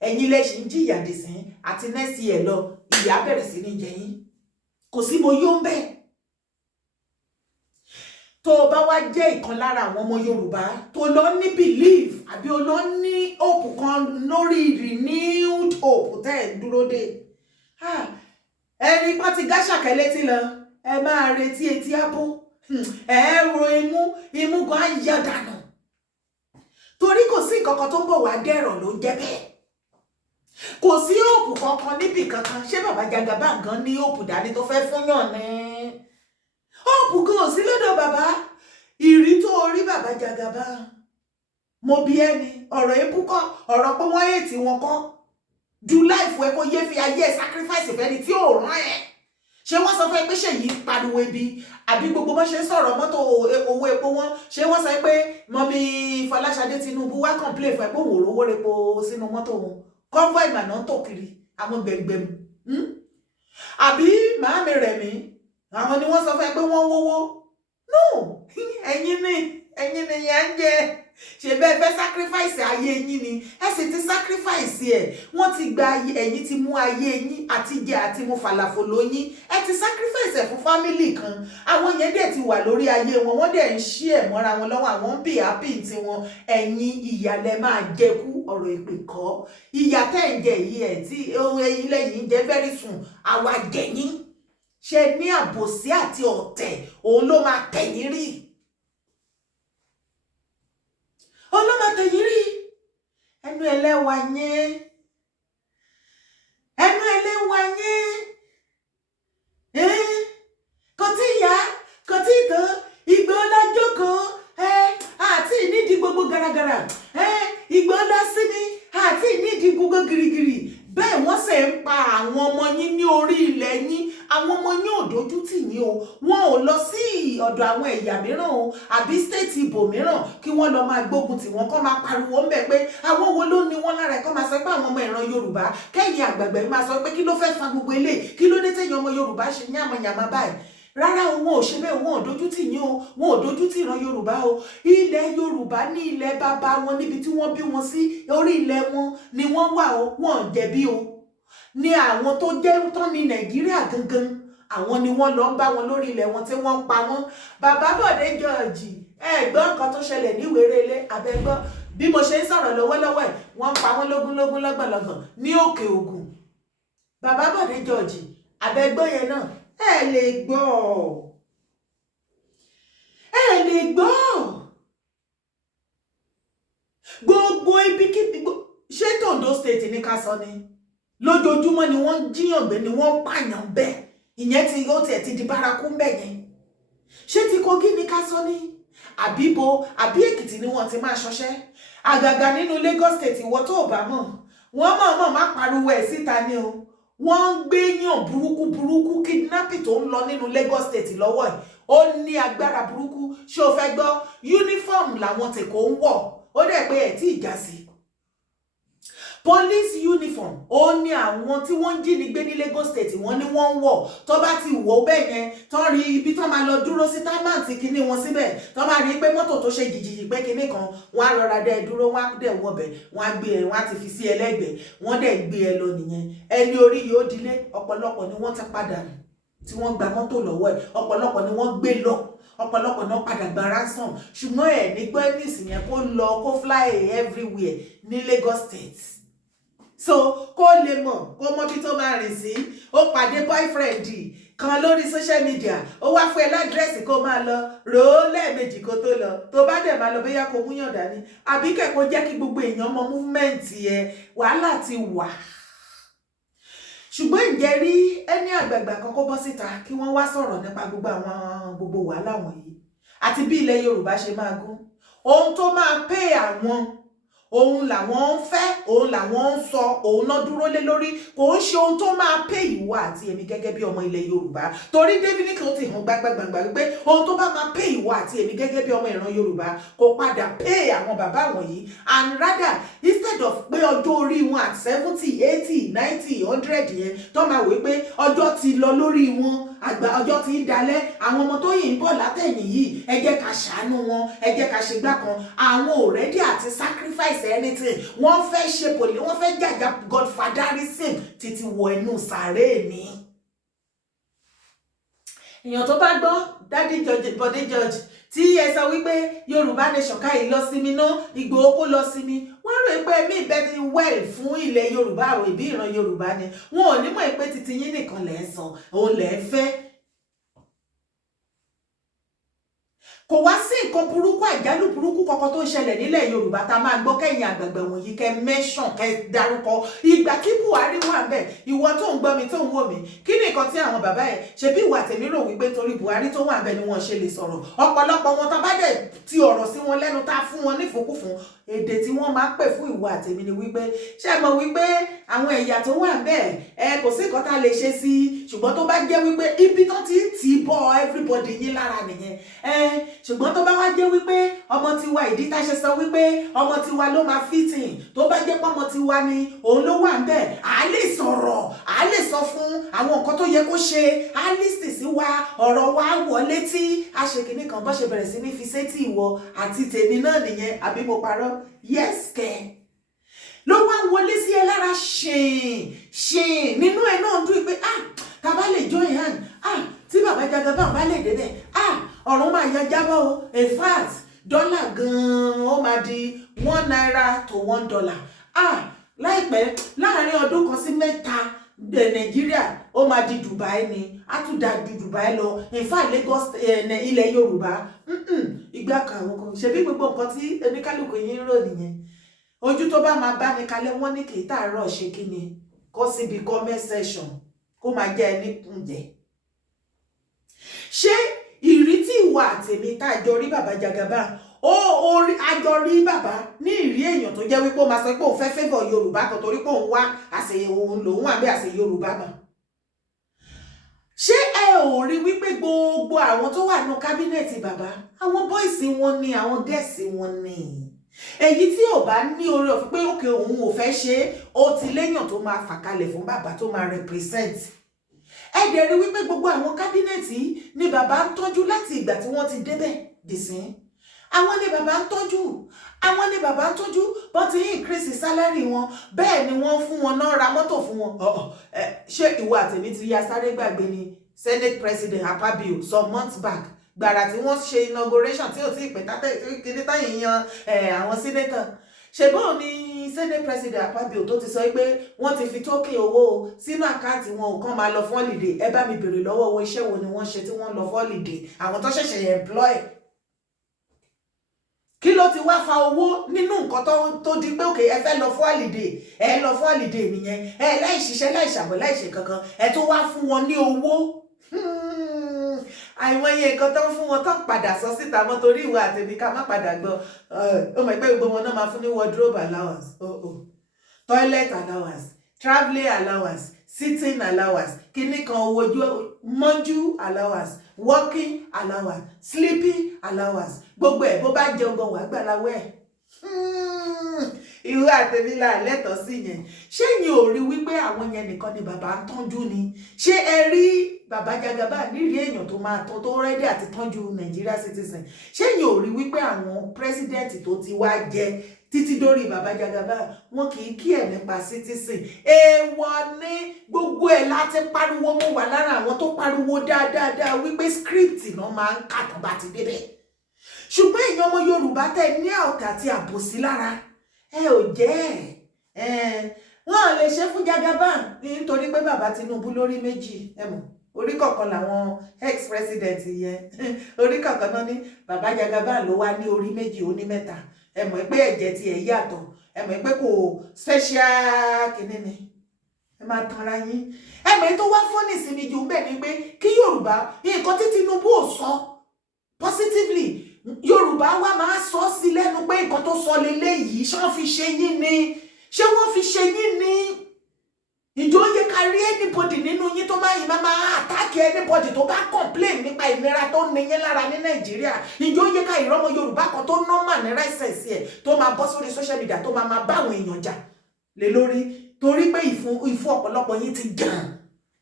ẹ̀yin lẹ ṣì ń jìyà dìsín àti next year lọ ìyà bẹ̀rẹ̀ sí ní jẹ yín kò sí mo yó ń bẹ̀. tó o bá wá jẹ́ ìkan lára àwọn ọmọ Yorùbá tó lọ ní belief àbí o lọ ní hope kan lórí renewed hope tẹ́ ẹ̀ dúró dé ẹni pọ́n ti gáṣàkẹ́ létí lọ ẹ máa retí etí ábó ẹ ro imú gan á yá dànù torí kò sí nǹkan kan tó ń bọ̀ wá dẹ̀rọ̀ ló ń jẹ́ bẹ́ẹ̀ kò sí òòpù kankan níbì kankan ṣé bàbá Jagaban gan ní òòpù dání tó fẹ́ fún yàn ní òòpù gan ò sí lọ́dọ̀ bàbá ìrí tó rí bàbá Jagaban mo bí ẹni ọ̀rọ̀ ebú kọ́ ọ̀rọ̀ pé wọ́n èètì wọn kọ́ ju láìfù ẹ kó yé fi ayé ẹ sacrifice fẹ́ni tí ò rán ẹ ṣé wọ́n sọ fún ẹ pé ṣèyí pariwo ebi àbí gbogbo bó ṣe ń sọ̀rọ̀ mọ́tò owó epo wọn ṣé wọ́n sọ pé mọ́mí Fọláṣadé Tinubu wá complain fún ẹ pé òun ò rówó repo sínú mọ́tò wọn convoy ìmọ̀nà ń tò kiri àwọn gbẹ̀ngbẹ̀mù àbí màámi rẹ̀ mí àwọn ni wọ́n sọ fún ẹ pé wọ́n wówó no ẹ̀yin ni ìyà ń jẹ ṣe bẹ́ẹ̀ fẹ́ sacrifice ayé yín ni ẹ sì ti sacrifice ẹ̀ wọ́n ti gba ẹ̀yin ti mú ayé yín àti jẹ àti mú falafolo yín ẹ ti sacrifice ẹ̀ fún family kan àwọn yẹn dẹ̀ ti wà lórí ayé wọn wọ́n dẹ̀ ń ṣí ẹ̀ mọ́ra wọn lọ́wọ́ àwọn ń bì happy tí wọn ẹ̀yin ìyàlẹ̀ máa jẹkú ọ̀rọ̀ ìpè kọ́ ìyà tẹ́ ń jẹ yìí ẹ̀ tí ẹ̀yin lẹ́yìn jẹ́ very soon àwa jẹ̀yìn ṣe ní àbòsí àti ọ̀tẹ̀ òun ló máa tẹ̀yìn rí olómọtẹ̀yìn rí ẹnu ẹlẹ́wà yẹn kò tí ìyá kò tí ìtàn Ìgbòho lájókòó àti ìnídìí gbogbo garagara Ìgbòho lọ sí mi àti ìnídìí gbogbo girigiri bẹ́ẹ̀ wọ́n sì ń pa àwọn ọmọ yín ní orí ilẹ̀ yín àwọn ọmọ yín ò dojú tì yín o wọn ò lọ sí ọ̀dọ̀ àwọn ẹ̀yà mìíràn o àbí stéètì ìbò mìíràn kí wọ́n lọ máa gbógun tì wọ́n kọ́ máa pariwo ń bẹ̀ pé àwọn wo ló ní wọ́n lára ẹ̀ kọ́ máa sọ pé àwọn ọmọ ìran Yorùbá kẹ́yìn àgbàgbà yìí máa sọ pé kí ló fẹ́ fa gbogbo eléyìí kí ló dé tẹ́yìn ọmọ Yorùbá ṣe yàmàyàmà báyìí rárá wọn ò ṣe bẹ́ẹ̀ wọn ò dojú tì yín o wọn ò dojú tì ìran Yorùbá o ilẹ̀ Yorùbá ní ilẹ̀ bàbá wọn níbi tí wọ́n bí wọn sí orí ilẹ̀ wọn ni wọ́n wà o wọn ò jẹ̀bi o ní àwọn tó jẹ́ tán ní Nàìjíríà gangan àwọn ni wọ́n lọ ń bá wọn lórí ilẹ̀ wọn tí wọ́n ń pa wọ́n bàbá Bode George ẹ̀gbọ́n nǹkan tó ṣẹlẹ̀ ní Ìwérélé abẹ́gbọ́n bí mo ṣe ń sọ̀rọ̀ lọ́wọ́lọ́wọ́ ẹ̀ wọ́n ń pa wọ́n lógúnlógún lọ́gbọ̀nlọ́gbọ̀n ní Òkè Ògùn bàbá Bode George abẹ́gbọ́n yẹn náà ẹ lè gbọ́ gbogbo ibikíbi ṣé Ondo State ní ká sọ ni lójoojúmọ́ ni wọ́n ń jíyàn gbé ni wọ́n ń pààyàn bẹ́ẹ̀ ìyẹn tí ó tiẹ̀ ti di bárakú ń bẹ̀ yẹn ṣé ti Kogi ní ká sọ ni àbíbo àbí Èkìtì ni wọ́n ti máa ṣọṣẹ́ àgàgà nínú Lagos State ìwọ tó ò bá mọ̀ wọ́n mọ̀ má pariwo ẹ̀ síta ni o wọ́n ń gbé yàn burúkú kidnapping tó ń lọ nínú Lagos State lọ́wọ́ ẹ̀ ó ní agbára burúkú ṣé o fẹ́ gbọ́ uniform làwọn tèkó ń wọ̀ ó dẹ̀ pé ẹ̀ tí ì já sí police uniform ó ní àwọn tí wọ́n ń jí ní gbé ní Lagos State wọ́n ní wọ́n ń wọ̀ tó bá ti wọ̀ bẹ́ẹ̀ yẹn tó rí ibi tó máa lọ dúró sí támáǹtì kinní wọn síbẹ̀ tó bá rí pé mọ́tò tó ṣe jìjìjì pé kinní kan wọ́n á rọra dẹ́ dúró wọ́n á dẹ̀ wọ̀bẹ̀ wọ́n á gbé ẹ wọ́n á ti fi sí ẹlẹ́gbẹ̀ẹ́ wọ́n dẹ̀ gbé ẹ lọ nìyẹn ẹni orí yóò dilé ọ̀pọ̀lọpọ̀ ni wọ́n ti padà tí wọ́n gba mọ́tò lọ́wọ́ ẹ̀ ọ̀pọ̀lọpọ̀ ni wọ́n gbé lọ ọ̀pọ̀lọpọ̀ náà padà gba ransom ṣùgbọ́n ẹ̀ ní gbẹ́mìs yẹn kó lọ kó fly everywhere ní Lagos State so kó lè mọ̀ kó mọ bí tó máa rìn sí ó pàdé boyfriend kan lórí social media ó wá fún ẹ ládírẹ́sì kó máa lọ rò ó lẹ́ẹ̀mejì kó tó lọ tó bá dẹ̀ máa lọ bóyá kó múyàn dání àbí kẹ́kọ̀ọ́ jẹ́ kí gbogbo èèyàn mọ movement ẹ wàhálà ti wà ṣùgbọ́n ǹjẹ́ rí ẹni àgbààgbà kan kó bọ́ síta kí wọ́n wá sọ̀rọ̀ nípa gbogbo wàhálà wọ̀nyí àti bí ilẹ̀ Yorùbá ṣe máa gún ohun tó máa pè àwọn òun làwọn ń fẹ́ òun làwọn ń sọ òun náà dúró lé lórí kò ń ṣe ohun tó máa pè ìwọ àti èmi gẹ́gẹ́ bí ọmọ ilẹ̀ Yorùbá torí David kò ti hàn gbàgbàgbà wípé ohun tó bá máa pè ìwọ àti èmi gẹ́gẹ́ bí ọmọ ìran Yorùbá kò padà pè àwọn bàbá wọ̀nyí and rather instead of pé ọjọ́ orí wọn at 70, 80, 90, 100 yẹn tó máa wí pé ọjọ́ ti lọ lórí wọn àgbà ọjọ́ tí ń dalẹ̀ àwọn ọmọ tó yìí ń bọ̀ látẹ̀yìn yìí ẹ jẹ́ ká ṣàánú wọn ẹ jẹ́ ká ṣe gbá kan àwọn already àti sacrifice anything wọ́n fẹ́ ṣe wọ́n fẹ́ jàjà godfatherism títí wọ inú sàréè ni. èèyàn tó bá gbọ́ dádì George Bode George tí ẹ sọ wípé Yorùbá nation káyìí lọ sí mi ná Ìgbòho kó lọ sí mi wọ́n rò pé mí ìbẹ́ni well fún ilẹ̀ Yorùbá àwọn ìbí ìran Yorùbá ni wọn ò ní mọ̀ pé titi yín nìkan lẹ̀ ń sọ òun lẹ̀ ń fẹ́. kò wá sí nǹkan burúkú àjálù burúkú kankan tó ń ṣẹlẹ̀ nílẹ̀ Yorùbá tá a máa gbọ́ kẹ́yìn àgbàgbà wọ̀nyí kẹ́ mẹ́sàn kẹ́ dárúkọ ìgbà tí Buhari wà ń bẹ̀ ìwọ tó ń gbọ́ mi tó ń wò mí kí ni nǹkan tí àwọn bàbá ẹ̀ ṣe bí ìwà tèmi rò wípé torí Buhari tó wà ń bẹ̀ ni wọ́n ṣe lè sọ̀rọ̀ ọ̀pọ̀lọpọ̀ wọn tá bá dẹ̀ ti ọ̀rọ̀ sí wọn lẹ́nu tá fún wọn nífòkúfún èdè tí wọ́n máa ń pè fún ìwà tèmi ni wípé ṣé mọ̀ wípé àwọn ẹ̀yà tó wà ń bẹ̀ kò sí nǹkan tá lè ṣe sí ṣùgbọ́n tó bá jẹ́ wípé ibi tó ti tì bọ́ everybody yín lára nìyẹn ṣùgbọ́n tó bá wá jẹ́ wípé ọmọ tiwa ìdí tá ṣe sọ wípé ọmọ tiwa ló máa fitting tó bá jẹ́ pọ́mọ tiwa ni òun ló wà ń bẹ̀ à lè sọ̀rọ̀ à lè sọ fún àwọn nǹkan tó yẹ kó ṣe à list sí wa ọ̀rọ̀ wa wọ̀ létí a ṣe kìíní kan bó ṣe bẹ̀rẹ̀ sí ní fi sétí ìwọ àti tèmi náà nìyẹn àbí mo parọ́ yes kẹ́ ló wá wọlé sí ẹ lára ṣìn nínú ẹ náà dùn pé tá bá lè join hand tí bàbá Jagaban bá lè débẹ̀ ọ̀run máa ya jábọ́ o in fact dọ́là gan-an ó máa di $1 to $1 láìpẹ́ láàárín ọdún kan sí mẹ́ta Nàìjíríà ó máa di Dubai ni á tún da ju Dubai lọ in fact Lagos ilẹ̀ Yorùbá ìgbà kan àwọn kan ṣebí gbogbo nǹkan tí oníkálukú yín ń rò nìyẹn ojú tó bá máa bá ní kalẹ̀ wọ́n ní kì í tààrọ̀ ṣe kí ni kó síbi comment section kó máa jẹ́ ẹni kúnjẹ ṣé ìrí tí ìwà àtèmi tá a jọ rí bàbá Jagaban àjọ rí bàbá ní ìrí èèyàn tó jẹ́ wípé ó máa sọ pé òun fẹ́ fẹ́bọ̀ Yorùbá kan torí pé òun wá àṣẹ òun lòun wà bí àṣẹ Yorùbá mà ṣé ẹ ò rí wípé gbogbo àwọn tó wà nínú kábínẹ̀tì bàbá àwọn bọ́ìsì wọn ni àwọn gẹ̀ẹ́sì wọn ni èyí tí ò bá ní orí ọ̀fẹ́ pé òkè òun ò fẹ́ ṣe ó ti léèyàn tó máa fà kalẹ̀ fún bàbá tó máa represent ẹ̀dẹ̀ rí wípé gbogbo àwọn kábínẹ̀tì ni bàbá ń tọ́jú láti ìgbà tí wọ́n ti débẹ̀ dìsín àwọn ni bàbá ń tọ́jú àwọn ni bàbá ń tọ́jú bọ́n ti increase salary wọn bẹ́ẹ̀ ni wọ́n fún wọn náà ra mọ́tò fún wọn ṣé ìwọ àtẹ̀mí ti ya sáré gbàgbé ni Senate President Akpabio some months back gbàrà tí wọ́n ṣe inauguration tí ò tí ì pẹ́ tátẹ́ táyìn yan àwọn senator ṣèbọn ni Senate President Akpabio tó ti sọ pé wọ́n ti fi tókè owó sínú àkáǹtì wọn ò kàn máa lọ fún holiday ẹ bá mi bèrè lọ́wọ́ owó iṣẹ́ wo ni wọ́n ṣe tí wọ́n lọ fún holiday àwọn tó ṣẹ̀ṣẹ̀ employ kí ló ti wá fa owó nínú nǹkan tó di pé òkè ẹ fẹ́ lọ fún holiday ẹ lọ fún holiday nìyẹn ẹ láì ṣiṣẹ́ láì ṣàbọ̀ láì ṣe kankan ẹ tó wá fún wọn ní owó àìmọye nǹkan tó ń fún wọn tó ń padà sọ síta mọ́ torí ìwà àtẹ̀bí ká má padà gbọ́ ó mọ̀ pé gbogbo wọn náà máa fún ní wardrobe allowance toilet allowance travelling allowance sitting allowance kíní kan owó mọ́jú allowance working allowance sleeping allowance gbogbo ẹ̀ bó bá jẹun gan wàá gbà láwẹ̀ ìwé àtẹ̀mí là lẹ́tọ̀ọ́ sí yẹn ṣé yín ò rí wípé àwọn yẹn nìkan ni bàbá ń tọ́jú ni ṣé ẹ rí bàbá Jagaban nírí èèyàn tó máa tọ́ tó rẹ́dí àti tọ́jú Nigeria citizen ṣé yín ò rí wípé àwọn pírẹsidẹ́ǹtì tó ti wá jẹ títí dórí bàbá Jagaban wọn kì í kí ẹ̀ nípa citizen èèwọ̀ ní gbogbo ẹ̀ láti pariwo mú wà lára àwọn tó pariwo dáadáa wípé script náà máa ń kàtàn bá ti débẹ̀ ṣùgbọ́n èèyàn ọmọ Yorùbá tẹ ní ọ̀tá àti àbòsí lára ẹ ò jẹ́ wọn lè ṣe fún Jagaban nítorí pé bàbá Tinubu lórí méjì ẹ mọ̀ orí kọ̀ọ̀kan làwọn ex-president yẹn orí kọ̀ọ̀kan náà ní bàbá Jagaban ló wá ní orí méjì ó ní mẹ́ta ẹ mọ̀ pé ẹ̀jẹ̀ tiẹ̀ yàtọ̀ ẹ mọ̀ pé kò special kìíní ni ẹ máa tanra yín ẹ mọ̀ tó wá fọ́nì sí mi jù ń bẹ̀ ni pé kí Yorùbá nǹkan tí Tinubu ò sọ positively Yorùbá wa máa sọ sí lẹ́nu pé nǹkan tó sọ leléyìí ṣé wọ́n fi ṣe yín ni ṣé wọ́n fi ṣe yín ni ìjọ yẹ ká rí anybody nínú yín tó máa yìí máa attack anybody tó bá complain nípa ìnira tó ní yín lára ní Nàìjíríà ìjọ yẹ ká ìrọ́mọ Yorùbá kan tó normal ní rẹ́sẹ̀sì ẹ̀ tó máa bọ́ sórí social media tó máa bá àwọn èèyàn jà lé lórí torí pé ìfún ọ̀pọ̀lọpọ̀ yín ti gàn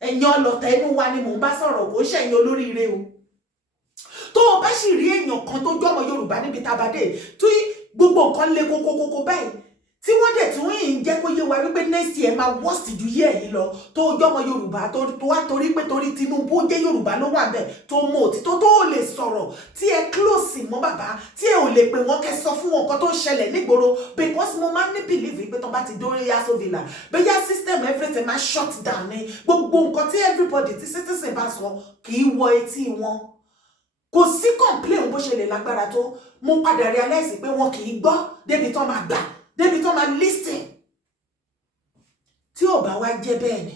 ẹ̀yin ọlọ̀tẹ̀ inú wa ni mò ń bá sọ̀rọ̀, kò ṣẹ̀yin olóríire o. Tó o bá sì rí èèyàn kan tó jọmọ Yorùbá níbi tá a bá dé tí gbogbo nǹkan le kókókókó báyìí tí wọ́n dẹ̀ tún ń jẹ́ kó yé wa wípé next year máa worst ju year yìí lọ, tó jọmọ Yorùbá tó wá torí pé torí Tinubu jẹ́ Yorùbá ló wà bẹ́ẹ̀, tó mọ òtítọ́ tó lè sọ̀rọ̀, tí ẹ close mọ́ bàbá, tí ẹ ò lè pè wọ́n kẹ́ sọ fún wọn nǹkan tó ń ṣẹlẹ̀ nígboro, because mo máa ń ní believe pé tó bá ti dórí Aso Villa bẹ́yà system everything máa shut down ní gbogbo nǹkan tí everybody tí citizen bá sọ kì í wọ etí wọn. Kò sí complain bó ṣe lè lágbára tó, mo padà realize pé wọn kì í gbọ́ débi tó máa gbà, débi tó máa listen. Tí ò bá wá jẹ́ bẹ́ẹ̀ ni,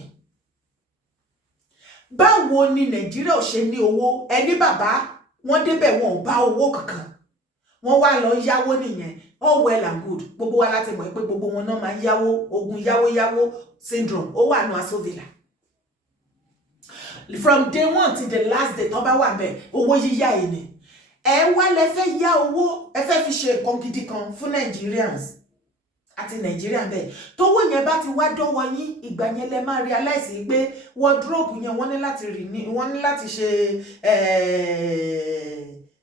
báwo ni Nàìjíríà ò ṣe ní owó? Ẹni bàbá wọ́n débẹ̀ wọn ò bá owó kankan, wọ́n wá lọ yáwó nìyẹn. All well and good, gbogbo wa láti mọ̀ pé gbogbo wọn náà máa yáwó, ogun yáwó syndrome ó wà ní Aso Villa. From day one till the last day tó bá wà bẹ́ẹ̀, owó yíyá ẹ̀ ni. Ẹ wá lẹ fẹ́ yá owó, ẹ fẹ́ fi ṣe nǹkan gidi kan fún Nigerians àti Nigeria bẹ́ẹ̀. Tówó yẹn bá ti wá dọ́wọ́ yín, ìgbà yẹn lẹ máa realize pé wardrobe yẹn wọ́n ní láti ṣe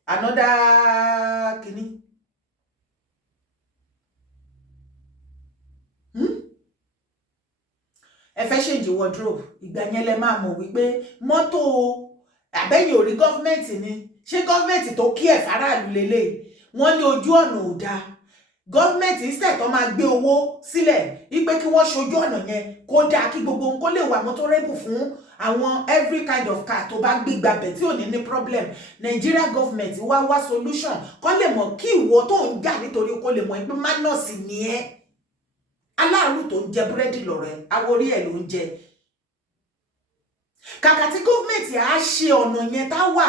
another kìíní. Ẹ fẹ́ change wardrobe, ìgbà yẹn lẹ máa mọ̀ wípé mọ́tò àbẹ́yìn ò rí gọ́fìmẹ̀ntì ni, ṣé gọ́fìmẹ̀ntì tó kí ẹ̀ faraàlú lélẹ̀, wọ́n ní ojú ọ̀nà ò dáa. Gọ́fìmẹ̀ntì instead tó máa gbé owó sílẹ̀ wípé kí wọ́n ṣojú ọ̀nà yẹn kó dáa, kí gbogbo nǹkan lè wà motorable fún àwọn every kind of car tó bá gbé gbabẹ̀ tí ò ní problem. Nigeria government wá solution kó lè mọ̀ kí ìwọ tó ń jà nítorí kó lè mọ̀ pé manus ni ẹ́. Aláàrú tó ń jẹ búrẹ́dì lọ́rẹ́, àwòrí ẹ̀ ló ń jẹ. Kàkà tí gọ́fìmẹ̀ntì á ṣe ọ̀nà yẹn tá wà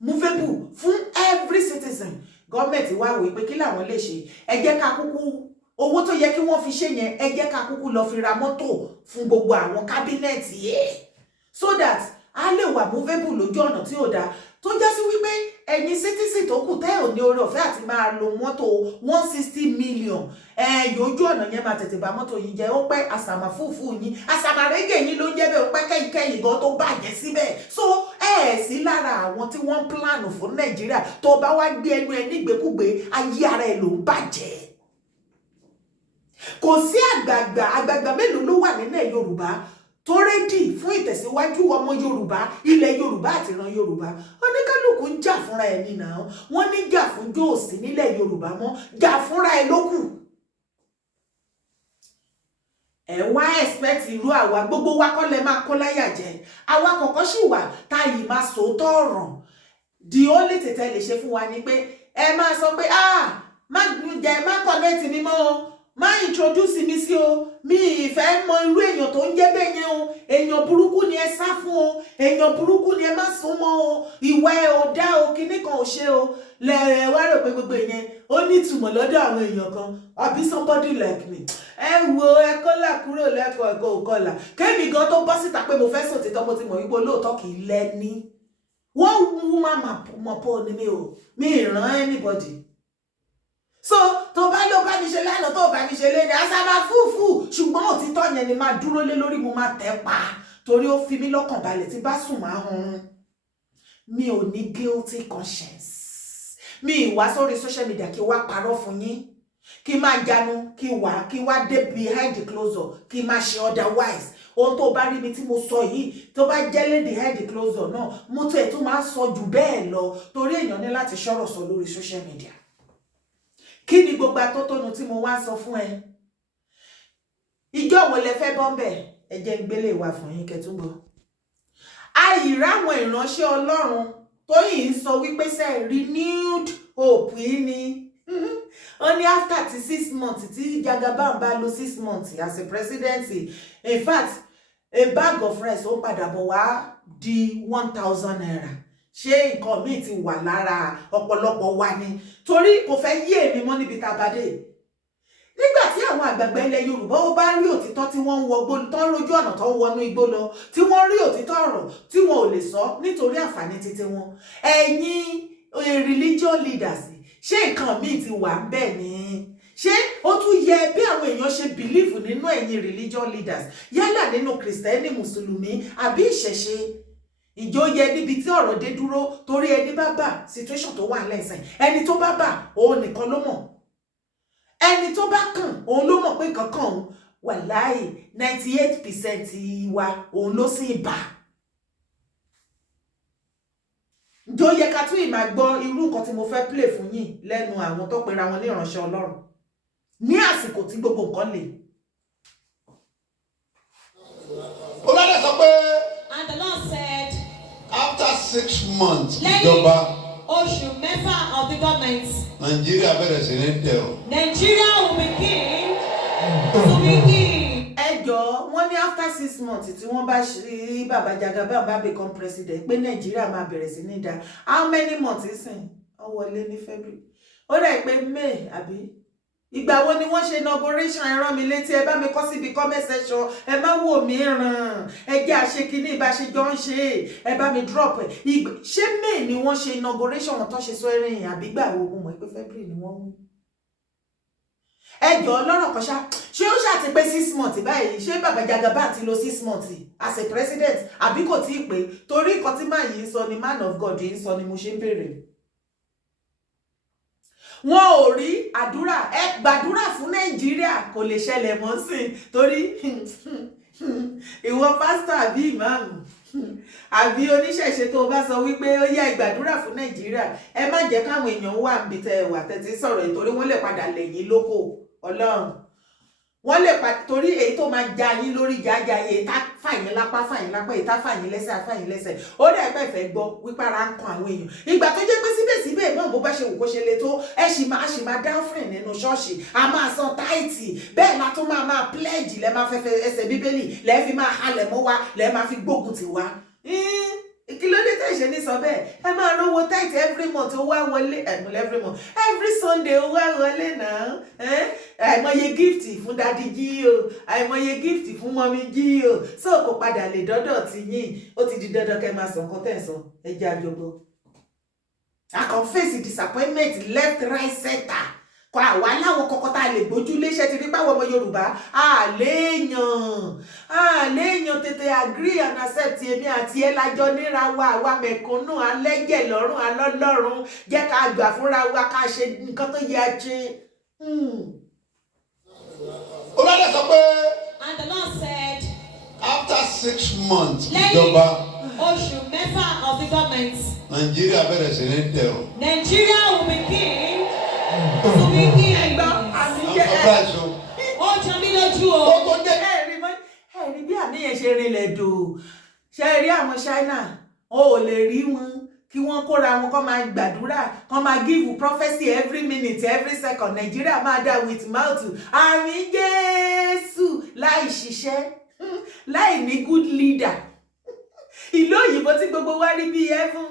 movable fún every citizen, gọ́fìmẹ̀ntì wá wò pé kí làwọn lè ṣe, ẹ jẹ́ ká kúkú owó tó yẹ kí wọ́n fi ṣe yẹn, ẹ jẹ́ ká kúkú lọ fi ra mọ́tò fún gbogbo àwọn kábínẹ̀tì yẹn, so that a lè wà movable lójú ọ̀nà tí ò dáa, tó já sí wípé ẹ̀yin citizen tó kù tẹ́ ò ní oore ọ̀fẹ́ àti máa lo mọ́tò 160 million, yójú ọ̀nà yẹn máa tètè bá mọ́tò yín jẹ́, ó pẹ́ àsàmà fúfú yín, àsàmà rẹ́gẹ̀ yín ló ń jẹ́ bẹ́ẹ̀, ó pẹ́ kẹ́yìn gan tó bàjẹ́ síbẹ̀. So sí lára àwọn tí wọ́n plan fún Nàìjíríà, tó bá wá gbé ẹnu ẹ nígbèkúgbè, ayé ara ẹ ló ń bàjẹ́. Kò sí àgbààgbà mélòó ló wà nílẹ̀ Yorùbá tó rédì fún ìtẹ̀síwájú ọmọ Yorùbá, ilẹ̀ Yorùbá àti ìran Yorùbá. Oníkálùkù ń jà fúnra ẹ̀ nínà, wọ́n ní jà fún jóòsì nílẹ̀ Yorùbá mọ́, jà fúnra ẹ̀ lókù. Ẹ wá expect irú àwa, gbogbo wa kọ́ lẹ máa kó láyà jẹ, àwa kọ̀ọ̀kan sì wà tá yìí máa sòótọ́ ọ̀rọ̀. The only tètè lè ṣe fún wa ni pé ẹ máa sọ pé má connect mi mọ́ o, má introduce mi sí o, mi ìfẹ́ mọ irú èèyàn tó ń jẹ́ bẹ́ẹ̀ yẹn o, èèyàn burúkú ni ẹ sá fún o, èèyàn burúkú ni ẹ má sún mọ́ o, ìwà ẹ ò dá o, kíní kan ò ṣe o. Lẹ wá rò pé gbogbo ìyẹn ó ní ìtumọ̀ lọ́dọ̀ àwọn èèyàn kan, àbí somebody like me. Ẹ wo ẹ kọ́là kúrò lẹ́kọ̀ọ́ ẹ̀kọ́ òkọlà, kémi gan tó bọ́ síta pé mo fẹ́ sòtítọ́, mo ti mọ̀ wípé olóòótọ́ kì í lẹ́ni. Wọ́n wú máa mọ̀ pọ̀ ní mi ò, mi ìran anybody. So tó bá ló bá mi ṣe lánàá tó bá mi ṣe lé ní àsàmà fúfú, ṣùgbọ́n òtítọ́ yẹn ni máa dúró lé lórí, mo máa tẹ̀ pa torí ó fi mí lọ́kàn balẹ̀, tí bá sùn máa hun. Mi ò ní guilty conscience. Mi ìwá sórí social media kí wá parọ́ fún yín, kí máa jánu, kí wá dé behind the closure, kí máa ṣe otherwise. Ohun tó bá rí mi tí mo sọ yìí, tó bá jẹ́ lé behind the closure náà, mo tó ẹ̀ tó máa sọ jù bẹ́ẹ̀ lọ, torí èèyàn ní láti ṣọ̀rọ̀ sọ lórí social media. Kí ni gbogbo atótónu tí mo wá sọ fún ẹ? Ìjọ wo lẹ fẹ́ bọ́m̀bẹ̀? Ẹ jẹ́ ń gbélé wá fún yín kẹtúbọ̀. Àìráwọn ìránṣẹ́ Ọlọ́run tó yìí ń sọ wípé ṣe renewed hope yìí ni. Only after 6 months, tí Jagaban bá lò 6 months as a presidency. In fact, a bag of rice ó padà bọ̀ wá di 1,000 naira. Ṣé nǹkan míì ti wà lára ọ̀pọ̀lọpọ̀ wa ni? Torí kò fẹ́ yé èmi mọ́ níbi tá a bá dé. Nígbà tí àwọn àgbààgbà ilẹ̀ Yorùbá ó bá rí òtítọ́ tí wọ́n ń wọgbó, tó ń rojú ọ̀nà tó ń wọnú igbó lọ, tí wọ́n rí òtítọ́ ọ̀rọ̀ tí wọn ò lè sọ nítorí àǹfààní títí wọn. Ẹ̀yin religious leaders, ṣé nǹkan míì ti wà ń bẹ̀ ni? ṣé ó tún yẹ bí àwọn èèyàn ṣe bìlíìfù nínú ẹ̀yin religion leaders yálà nínú kìrìsìtẹ́nì mùsùlùmí àbí ìṣẹ̀ṣe ìjọ yẹ níbi tí ọ̀rọ̀ dé dúró torí ẹni bá bà situation tó wà lẹ́sìn ẹni tó bá bà òun nìkan ló mọ̀ ẹni tó bá kàn òun ló mọ̀ pé kankan òun wàláì 98% wa òun ló sì bà ìjọ yẹ ká tún ìmà gbọ́ irú nǹkan tí mo fẹ́ play fún yín lẹ́nu àwọn tó pera wọn ní ìránṣẹ́ Ọlọ́run ní àsìkò tí gbogbo nǹkan le. Oládé sọ pé. And the Lord said, after 6 months, ìjọba oṣù mẹ́fà of the government, Nigeria bẹ̀rẹ̀ sí ní tẹ̀ ọ́. Nigeria will begin to begin. Ẹjọ́ wọ́n ní after 6 months tí wọ́n bá ṣe bàbá Jagaban bá become president pé Nigeria máa bẹ̀rẹ̀ sí ní dá how many months sìn ó wọlé ní February ó dẹ̀ pé May àbí ìgbà wo ni wọ́n ṣe inauguration ẹ rán mi létí ẹ bá mi kọ síbi comment section ẹ má wò mí ràn ẹ jẹ́ àṣekínní ìbáṣejọ́ ń ṣe ẹ bá mi drop ẹ ṣé May ni wọ́n ṣe inauguration wọn tó ṣe sọ ẹrìn àbí gbà wo mo mọ̀ pé February ni wọ́n mú ẹjọ́ lọ́rọ̀ kan ṣé ó ṣàti pé 6 months báyìí ṣé bàbá Jagaban ti lò 6 months as a president àbí kò tí ì pé torí nǹkan tí màá yìí ń sọ ni man of God yìí ń sọ ni mo ṣe ń béèrè wọn ò rí àdúrà ẹ gbàdúrà fún Nàìjíríà kò lè ṣẹlẹ̀ mọ́ sí torí ìwọ pásítọ̀ àbí ìmáàmù àbí oníṣẹ̀ṣe tó bá sọ wípé ó yá ìgbàdúrà fún Nàìjíríà ẹ má jẹ́ káwọn èèyàn wà níbi tẹ́ wà tẹ́tí sọ̀rọ̀ ìtorí wọ́n lè padà lẹ́yìn lóko Ọlọ́run wọ́n lè padà torí èyí tó máa já yín lórí jájá yìí tá fàyín lápá ìta fàyín lẹ́sẹ̀ ó dẹ̀ pẹ́ fẹ́ gbọ́ wípé ara ń kan àwọn èèyàn ìgbà tó jẹ́ pé síbẹ̀síbẹ̀ náà bó bá ṣe wù kó ṣe le tó ẹ sì máa dáfrìn nínú ṣọ́ọ̀ṣì a máa san táìtì bẹ́ẹ̀ la tún máa pledge lẹ́ máa fẹ́fẹ́ ẹsẹ̀ bíbélì lẹ́ fi máa halẹ̀ mọ́ wa lẹ́ máa fi gbógun tì wá kí ló dé tẹ̀sẹ̀ ní sọ bẹ́ẹ̀ ẹ máa rówó táìtì every month ó wá wọlé every month every Sunday ó wá wọlé náà àìmọye gift fún dadi jí o àìmọye gift fún mọ́mí jí o so kò padà lè dọ́dọ̀ tí yín ó ti di dandan kẹ́ máa sọ nǹkan tẹ̀ sọ ẹ jẹ́ àjọgbọ́. I can face disappointment left right center kọ àwa láwọn kọ̀kọ́ tá a lè gbójú léṣẹ́ ti rí páwọn ọmọ Yorùbá àléèyàn tètè agree and accept èmi àti ẹ lájọ níra wa àwa mẹ̀kúnnù alẹ́jẹ̀ lọ́rùn alọ́lọ́run jẹ́ ká gbà fúnra wa ká ṣe nǹkan tó yẹ ṣe. Oládé sọ pé. And the Lord said, after 6 months, ìjọba oṣù mẹ́fà of the government, Nigeria bẹ̀rẹ̀ sí ní tẹ̀ ọ́. Nigeria will begin to begin. Ó jọ mí lójú o. Ó jẹ́ ẹ̀rí bí àmì yẹn ṣe rinlẹ̀ dò ṣe rí àwọn China ó lè rí wọn kí wọ́n kóra wọn kó máa gbàdúrà kó máa give prophecy every minute every second Nigeria máa dá with mouth àmì Jésù láì ṣiṣẹ́ láì ní good leader ìlú òyìnbó tí gbogbo wa rí bí heaven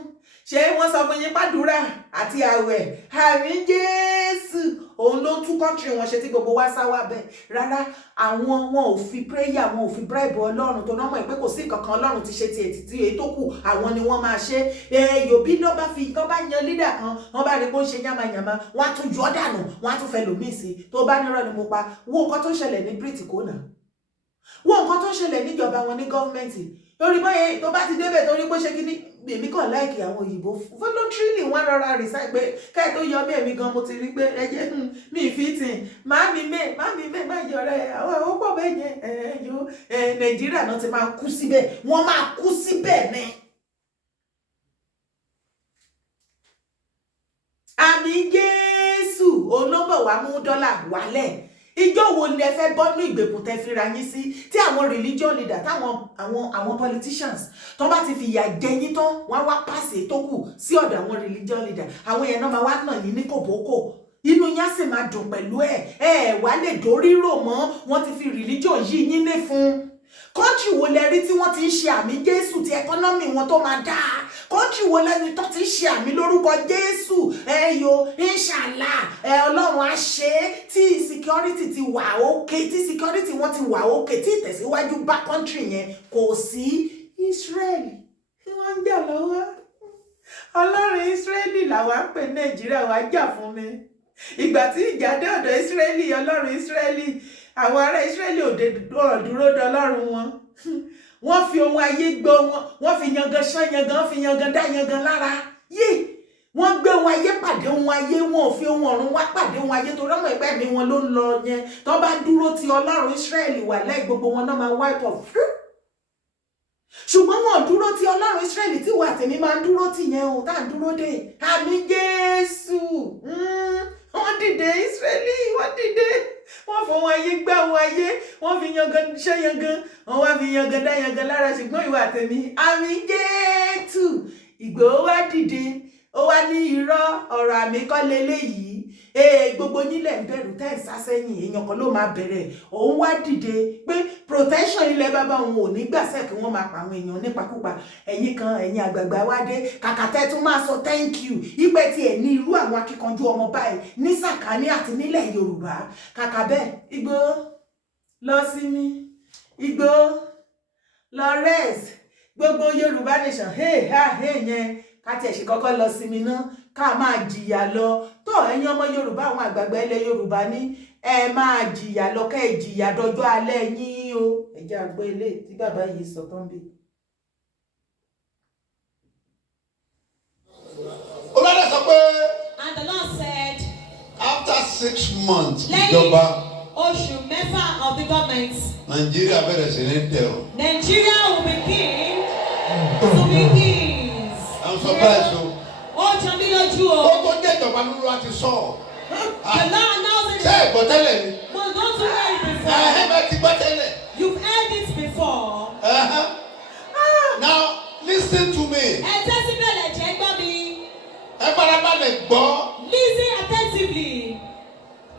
ṣé wọ́n sọ fún yín pàdúrà àti àwẹ̀ àmì Jésù òun ló tún country wọn ṣe tí gbogbo wa sá wá bẹ́ẹ̀ rárá àwọn wọn ò fi prayer wọn ò fi bribe Ọlọ́run tó nọ́mọ̀ pé kò sí kankan Ọlọ́run ti ṣe ti ètìtì èyí tó kù àwọn ni wọ́n máa ṣe yòbí ló bá fi tó bá yan leader kan wọ́n bá rí pé ó ń ṣe yàmàyàmà wọ́n á tún yọ dànù wọ́n á tún fẹ́ lòmíì sí tó bá nírọ̀ ni mo pa wo nǹkan tó ń ṣẹlẹ̀ ní Brit kónà wo nǹkan tó ń ṣẹlẹ̀ níjọba wọn ní gọ́ọ̀mẹ̀ntì torí bóyá tó bá ti débẹ̀ torí pé ṣe kíní èmi kàn láìkì àwọn òyìnbó voluntarily wọ́n rọra resign pé káì tó yọ mí èmi gan mo ti rí pé ẹjẹ mi fitting máàmì mẹ má yọrẹ àwọn owó pọ̀ bẹ́ẹ̀ yẹn yóò Nàìjíríà náà ti máa kú síbẹ̀ wọ́n máa kú síbẹ̀ ní. àmì Jésù olóńgbò wa mú dọ́là wálẹ̀ ìjọ wo ni ẹ fẹ́ bọ́ ní ìgbèkùn tẹ́ fira yín sí tí àwọn religion leader táwọn àwọn politicians tó bá ti fìyà jẹ yín tán wọ́n wá pàṣẹ tó kù sí ọ̀dọ̀ àwọn religion leader àwọn yẹn náà máa wá nà yín ní kòbókò inú yín á sì máa dùn pẹ̀lú ẹ wá lè dórí rò mọ́ wọ́n ti fi religion yí yín ní fún country wo lẹ rí tí wọ́n ti ń ṣe àmì Jésù tí economy wọn tó máa dáa country wo lẹ́ni tó ti ń ṣe àmì lórúkọ Jésù inshallah Ọlọ́run á ṣe é tí security ti wà òkè tí security wọn ti wà òkè tí ìtẹ̀síwájú bá country yẹn kò sí Israel wọ́n ń jà lọ́wọ́ Ọlọ́run Israeli làwa ń pè Nàìjíríà wá jà fún mi ìgbà tí ìjà dé ọ̀dọ̀ Ísírẹ́lì, Ọlọ́run Ísírẹ́lì, àwọn ará Ísírẹ́lì ò dúró de Ọlọ́run wọn. Wọ́n fi ohun ayé gbọ́ wọn, wọ́n fi yangan ṣán yangan, wọ́n fi yangan dá yangan lára. Wọ́n gbé ohun ayé pàdé ohun ayé, wọn ò fi ohun ọ̀run wá pàdé ohun ayé torí ọmọ ẹgbẹ́ mi wọn ló ń lọ yẹn. Tó bá dúró ti Ọlọ́run Ísírẹ́lì wà lẹ́yìn gbogbo wọn náà máa wipe off. Ṣùgbọ́n wọn dúró ti Ọlọ́run Ísírẹ́lì tí wà tèmi máa ń dúró tì yẹn o, tá à ń dúró dé. Àmì Jésù. Wọ́n dìde Ísírẹ́lì, wọ́n dìde. Wọ́n fọ ohun ayé gbá ohun ayé, wọ́n fi yangan ṣẹ́ yangan, wọ́n wá fi yangan dá yangan lára. Ṣùgbọ́n ìwà tèmi, àmì Jésù. Ìgbòho wá dìde, ó wá ní irọ́ ọ̀rọ̀ àmì kọ́ leléyìí. Gbogbo nílẹ̀ ń bẹ̀rù tẹ́ ẹ̀ sá sẹ́yìn, èèyàn kan ló máa bẹ̀rẹ̀. Òun wá dìde pé protection ilẹ̀ bàbá òun ò ní gbàsẹ̀ kí wọ́n máa pa àwọn èèyàn nípakúpa. Ẹ̀yin kan, ẹ̀yin àgbààgbà wá dé, kàkà tẹ́ tún máa sọ thank you. Ìpẹ́ tí ẹ̀ ní irú àwọn akíkanjú ọmọ báyìí ní sàkání àti nílẹ̀ Yorùbá. Kàkà bẹ́ẹ̀, Igboho lọ sinmi, Igboho lọ rest. Gbogbo Yorùbá nation, yẹn ká tiẹ̀ ṣe kọ́kọ́ lọ sinmi náà, ká máa jìyà lọ. Tó ẹ̀yin ọmọ Yorùbá, àwọn àgbààgbà ilẹ̀ Yorùbá ní ẹ máa jìyà lọ, kẹ́ ẹ jìyà dọjọ́ alẹ́ yín o. Ẹ jẹ́ àgbọ̀ ilé tí bàbá yìí sọ tán bí. Olórí sọ pé. And the Lord said, after 6 months, lẹ́yìn oṣù mẹ́fà of the government, Nigeria bẹ̀rẹ̀ sí ní tẹ̀ ọ́. Nigeria will begin to be kings. I'm surprised o. Ó jọ mí lójú o. Ó tó jẹ́ ìjọba lóru àti sọ. The Lord knows it. Ṣé ìgbọ́ tẹ́lẹ̀ ni? But don't you hear it before? Ẹ̀hẹ́ ti gbọ́ tẹ́lẹ̀. You've heard it before. Now listen to me. Ẹ tẹ́sí bẹ̀rẹ̀ jẹ́ gbọ́ mi. Ẹ farabalẹ̀ gbọ́. Listen attentively.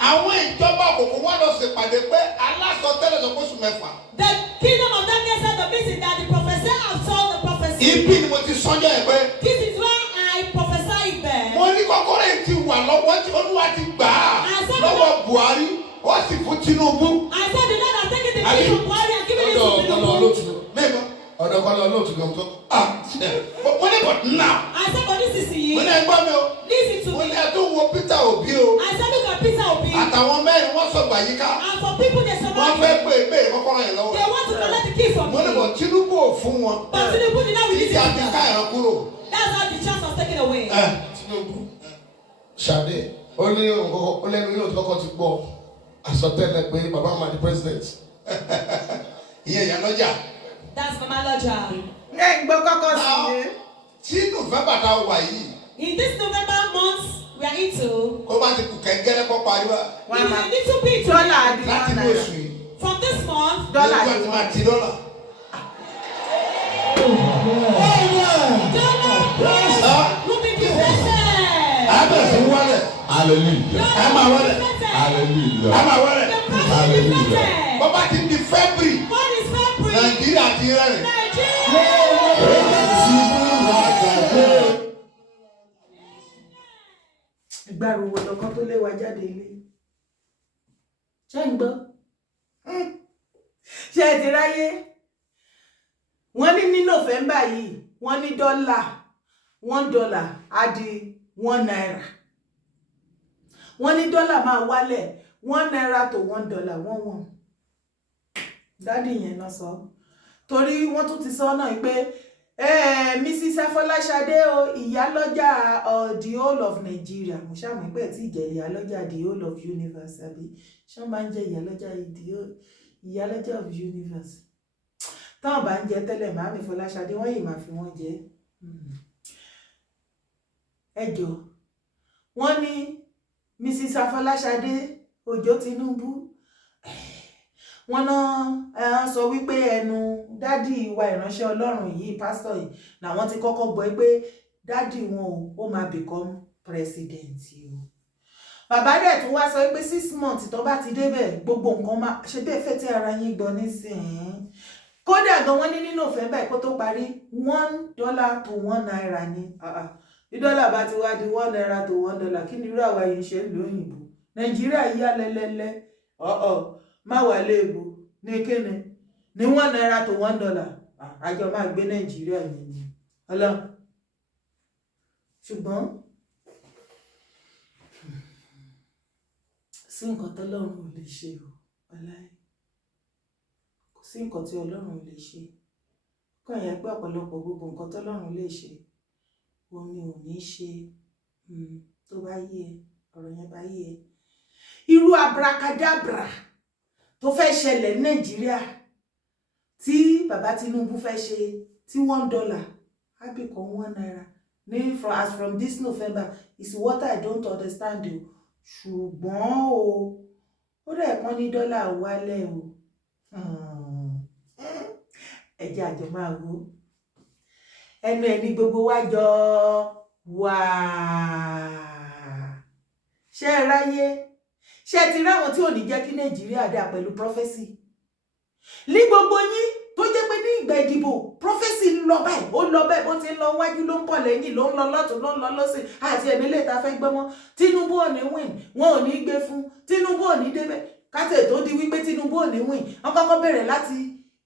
Àwọn ìjọba òkùnkùn wá lọ ṣèpàdé pé aláṣọ tẹ́lẹ̀ lọ kóṣù mẹ́fà. The kingdom of darkness said the meeting that the professor have told the prophecy. Ibi ni mo ti sọ́jọ́ ẹ̀ pé. This is why I prophesy there. Mo ní kọ́kọ́rọ́ yìí ti wà lọ́wọ́ tí Olúwa ti gbà á lọ́wọ́ Buhari, ó sì fún Tinubu. I said the Lord has taken the key from Buhari and given it to Tinubu. Mẹ́gbọ́n, ọ̀dọ̀ kan lọ lóòtú gan tó. Mo ní but now. I said for this is the Mo ní ẹgbọ́n mi o. listen to Mo me. ní ẹ tó wo Peter Obi o. I said look at Peter Obi. Àtàwọn mẹ́rin wọ́n sọ̀gbà yíká. And for people they Wọ́n surround fẹ́ him, pé ìbéèrè kọ́kọ́rọ́ yẹn lọ́wọ́. they want to collect the key from Mo ní him. bọ̀ Tinubu ò fún wọn. But Tinubu did not release Ìjà ti ká it. ẹ̀rọ kúrò. That's how the chance was taken away. Tinubu Ṣadé ó ní ó lẹ́nu yóò kọ́kọ́ ti gbọ́ àsọtẹ́lẹ̀ pé bàbá máa di president. Ìyẹn ìyá lọ́jà. That's Mama Lodja. Ẹ gbọ́ kọ́kọ́ sí i. Tí November ta wà yìí. In this November month we are into, Kó bá ti kù kẹ́kẹ́rẹ́ kọ́ pariwo. we need a little bit Dọ́là àdì Láti ní oṣù yìí. from this month. Dọ́là Lójú àti máa ti dọ́là. Dollar price will be deflated. Àbẹ̀sí wọlé. Hallelujah. Ẹ máa wọlé. Hallelujah. Ẹ máa wọlé. The price will be deflated. Bọ́bá ti di February. What is February? Nàìjíríà ti rẹ́rìn. Ìgbàrúwò lọ́kàn tó lé wa jáde ilé. Ṣé ń gbọ́? Ṣé ẹ ti ráyé? Wọ́n ní November yìí, wọ́n ní $1 á di $1. Wọ́n ní dọ́là máa wálẹ̀ $1 to $1 wọ́n. Dádì yẹn náà sọ. Torí wọ́n tún ti sọ náà pé Mrs. Afọláṣadé o, ìyálọ́jà the whole of Nigeria. Mo ṣàmì pé tí ìjẹ́ ìyálọ́jà the whole of universe àbí ṣé wọ́n máa ń jẹ́ ìyálọ́jà of universe. Táwọn bá ń jẹ tẹ́lẹ̀ Màámi Fọláṣadé wọ́n yìí máa fi wọ́n jẹ. Ẹ jọ̀ọ́ wọ́n ní Mrs. Afọláṣadé Òjó Tinubu wọ́n náà sọ wípé ẹnu dádì wa ìránṣẹ́ Ọlọ́run yìí pásítọ̀ yìí làwọn ti kọ́kọ́ gbọ́ pé dádì wọn ó máa become president o. Bàbá dẹ̀ tún wá sọ pé 6 months tó bá ti débẹ̀ gbogbo nǹkan máa ṣe bẹ́ẹ̀ fẹ́ tí ara yín gbọ́ nísìnyí. Kódà gan wọ́n ní ní November kó tó parí $1 to $1 ni. Bí dọ́là bá ti wá di $1 to $1 kí ni irú àwa yìí ṣe ń lo òyìnbó? Nàìjíríà yá lẹ́lẹ́lẹ́ má wà léèbù ní kíni ní $1 to $1 àjọ máa gbé Nàìjíríà yìí ni Ọlọ́run. Ṣùgbọ́n sí nǹkan tọ́lọ́run ò lè ṣe o wàláhì kò sí nǹkan tí Ọlọ́run ò lè ṣe kàn yẹ pé ọ̀pọ̀lọpọ̀ gbogbo nǹkan tọ́lọ́run lè ṣe òun ni ò ní ṣe tó bá yé ẹ ọ̀rọ̀ yẹn bá yé ẹ irú abracadabra tó fẹ́ ṣẹlẹ̀ ní Nàìjíríà tí bàbá Tinubu fẹ́ ṣe tí $1 á become £1 ní as from this November is what I don't understand o ṣùgbọ́n o ó dẹ̀ pọ́n ní dọ́là wálẹ̀ o ẹ̀jẹ̀ àjọ máa wo ẹnu ẹni gbogbo wa jọ wà ṣé ẹ ráyé ṣé ẹ ti ráwọn tí ò ní jẹ́ kí Nàìjíríà dà pẹ̀lú Prophecy ní gbogbo yín tó jẹ́ pé ní ìgbà ìdìbò Prophecy ń lọ báyìí ó lọ báyìí bó ti ń lọ wájú ló ń bọ̀ lẹ́yìn ló ń lọ lọ́tún ló ń lọ lọ́sìn àti ẹ̀mí lè ta fẹ́ gbọ́mọ́ Tinubu ò ní win wọn ò ní gbé fún Tinubu ò ní débẹ̀ kátẹ̀ tó di wípé Tinubu ò ní win wọn kọ́kọ́ bẹ̀rẹ̀ láti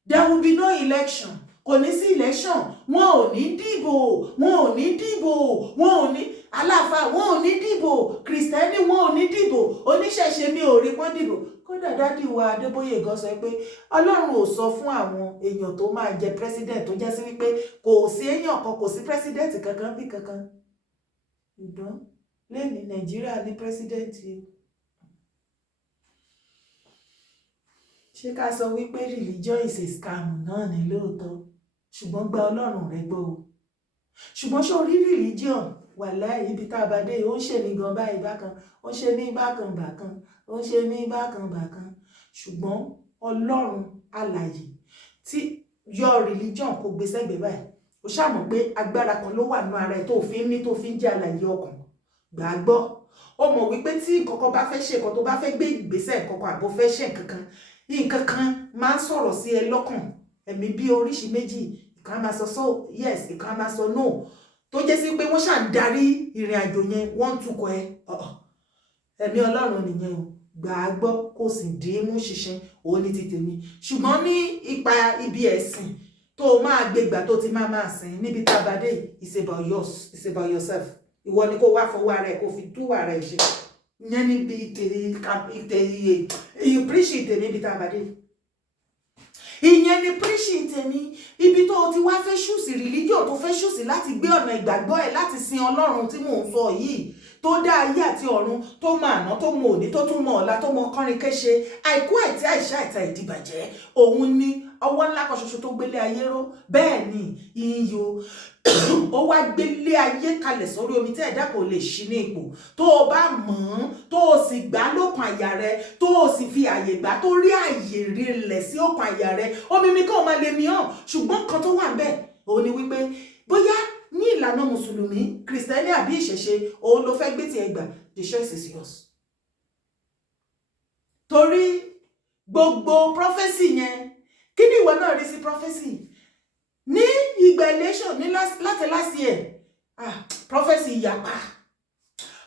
there will be no election kò ní sí election wọn ò ní dìbò wọn ò ní dìbò wọn ò ní aláfa wọn ò ní dìbò Kristẹni wọn ò ní dìbò oníṣẹ̀ṣe mi ò rí pọ́n dìbò kódà dádì wa Adébóyè gan sọ pé Ọlọ́run ò sọ fún àwọn èèyàn tó máa jẹ president tó jẹ́ sí wípé kò sí èèyàn kan kò sí president kankan bí kankan ìdán lẹ́ni Nàìjíríà ní president ṣé ká sọ wípé religion is a scam náà ní lóòótọ́ ṣùgbọ́n gba Ọlọ́run rẹ gbọ́ o ṣùgbọ́n ṣó rí religion wàláhì ibi tá a bá dé ó ń ṣe ní gan báyìí bákan ó ń ṣe ní bákan bákan ó ń ṣe ní bákan bákan ṣùgbọ́n Ọlọ́run alààyè tí yọ religion kò gbé sẹ́gbẹ̀ẹ́ báyìí ó ṣàmọ̀ pé agbára kan ló wà nínú ara ẹ̀ tó fi ń ní tó fi ń jẹ́ alààyè ọkàn gbàgbọ́ ó mọ̀ wípé tí nǹkan bá fẹ́ ṣe nǹkan tó bá fẹ́ gbé ìgbésẹ̀ nǹkan àbò fẹ́ ṣe nǹkan kan máa ń sọ̀rọ̀ sí ẹ lọ́kàn ẹ̀mí bí oríṣi méjì ìkan máa sọ so yes ìkan máa sọ no tó jẹ́ sí pé wọ́n ṣà ń darí ìrìn àjò yẹn wọ́n ń tukọ̀ ẹ ẹ̀mí Ọlọ́run nìyẹn o gbà á gbọ́ kó sì dín mú ṣiṣẹ́ òun ní ti tèmi ṣùgbọ́n ní ipa ibi ẹ̀sìn tó máa gbégbà tó ti máa sìn níbi tá a bá dé it's about yourself ìwọ ni kó wá fọwọ́ ara ẹ̀ kó fi tú ara ẹ̀ ṣe ìyẹn níbi ìpíríṣì tèmi ibi tá a bá dé ìyẹn ni píríṣì tèmi ibi tó ti wá fẹ́ ṣùsì religion tó fẹ́ ṣùsì láti gbé ọ̀nà ìgbàgbọ́ ẹ̀ láti sin Ọlọ́run tí mò ń sọ yìí tó dá ayé àti ọ̀run tó mọ àná tó mọ òní tó tún mọ ọ̀la tó mọ kọrin kéṣe àìkú àìtí àìṣá ìta ìdìbàjẹ́ òun ni ọwọ́ ńlá kan ṣoṣo tó gbélé ayé ró bẹ́ẹ̀ ni iyò ó wá gbélé ayé kalẹ̀ sórí omi tí ẹ̀dá kò lè ṣí ní ipò tó o bá mọ̀ ọ́n tó o sì gbá lókun àyà rẹ tó o sì fi àyè gbá tó rí àyè rilẹ̀ sí òkun àyà rẹ omi mi kàn máa lè mi hàn ṣùgbọ́n kan tó wà bẹ́ẹ̀ òun ni wípé bóyá ní ìlànà mùsùlùmí Kristẹni àbí ìṣẹ̀ṣe òun ló fẹ́ gbé tiẹ̀ gbà the choice is yours torí gbogbo Prophecy yẹn kí ni ìwọ náà rí sí Prophecy ní ìgbà election ní láti last year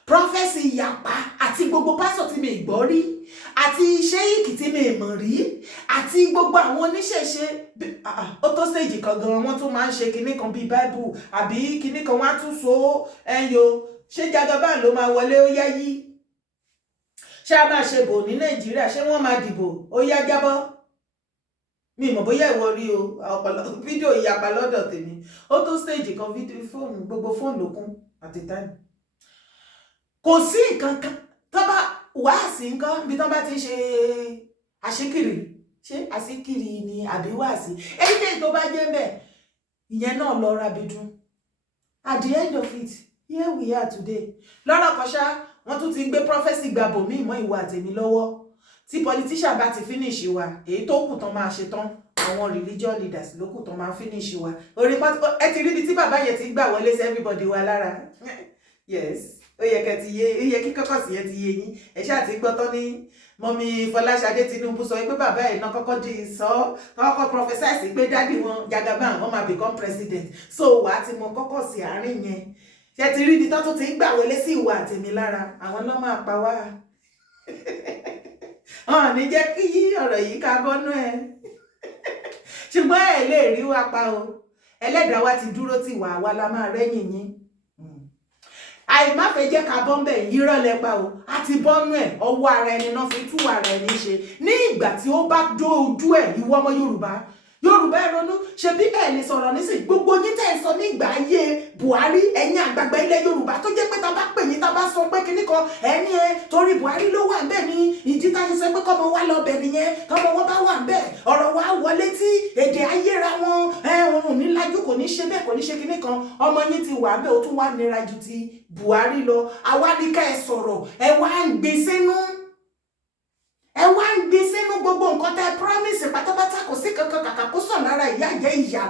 Prophecy yapa àti gbogbo pásọ̀ tí mi gbọ́ rí àti ṣéyíkì tí mi mọ̀ rí àti gbogbo àwọn oníṣẹ̀ṣe ó tó stage kan gan wọ́n tún máa ń ṣe kinní kan bíi Bible àbí kinní kan wọ́n á tún so ẹyọ ṣé Jagaban ló máa wọlé ó yá yí ṣé a máa ṣe bò ní Nàìjíríà ṣé wọ́n máa dìbò ó yá jábọ́ mi mọ̀ bóyá ìwọ rí o ọ̀pọ̀lọpọ̀ fídíò ìyapa lọ́dọ̀ tèmi ó tó stage kan fídíò fóònù gbogbo fóònù lókun àti táìmù kò sí nǹkan kan tó bá wá sí nǹkan bí tó bá ti ṣe àṣíkiri ṣé àṣíkiri ni àbí wá sí èyí tó bá jẹ́ bẹ́ẹ̀ ìyẹn náà lọ ra bidun at the end of it here we are today lọ́rọ̀ kan ṣá wọ́n tún ti gbé Prophecy gbàbọ̀ mí mọ́ ìwà àtẹ̀mí lọ́wọ́ tí politician bá ti finish wa èyí tó kù tán máa ṣe tán àwọn religious leaders ló kù tán máa finish wa orí pátó ẹ ti rí ibi tí bàbá yẹn ti gbà wọlé sí everybody wa lára yes ó yẹ kẹ́ ti yé ó yẹ kí kọ́kọ́ sí yẹn ti yé yín ẹ ṣáà ti gbọ́ tán ní mọ́mí Fọláṣadé Tinubu sọ pé bàbá ẹ̀ náà kọ́kọ́ di sọ kọ́kọ́ prophesy sí pé dádì wọn Jagaban wọn máa become president so wàá ti mọ kọ́kọ́ sí àárín yẹn ṣe ti rí ibi tán tó ti ń gbà wọlé sí ìwà àtẹ̀mí lára àwọn náà máa pa wá hàn ní jẹ́ kí ọ̀rọ̀ yìí ká bọ́nú ẹ̀ ṣùgbọ́n ẹ̀ lè rí wa pa o ẹlẹ́dàá wa ti dúró tì wá wa la máa rẹ́yìn yín àìmá fẹ́ jẹ́ ká bọ́ ń bẹ̀ irọ́ lẹ́pa o àti bọ́nú ẹ̀ ọwọ́ ara ẹni náà fi tú ara ẹni ṣe ní ìgbà tí ó bá dó ojú ẹ̀ ìwọ ọmọ Yorùbá ẹ ronú ṣe bí ẹ lè sọ̀rọ̀ nísìnyí gbogbo yín tẹ́ ẹ sọ nígbà ayé Buhari ẹ̀yin àgbààgbà ilẹ̀ Yorùbá tó jẹ́ pé ta bá pè yín ta bá sọ pé kíní kan ẹni ẹ torí Buhari ló wà ńbẹ̀ ni ìdí tá a ṣe sọ pé kọ́mọ wa lọ bẹ̀ nìyẹn kọ́mọ wọn bá wà ńbẹ̀ ọ̀rọ̀ wa wọlé tí èdè ayéra wọn òun ní lájú kò ní ṣe bẹ́ẹ̀ kò ní ṣe kíní kan ọmọ yín ti wà ńbẹ̀ ó tún wá nira ju ti Buhari lọ àwa ní ká ẹ sọ̀rọ̀ ẹ wá ń gbé sínú gbogbo nǹkan tẹ́ promise pátápátá kò sí kankan kàkà kó sàn lára ìyá jẹ́ ìyá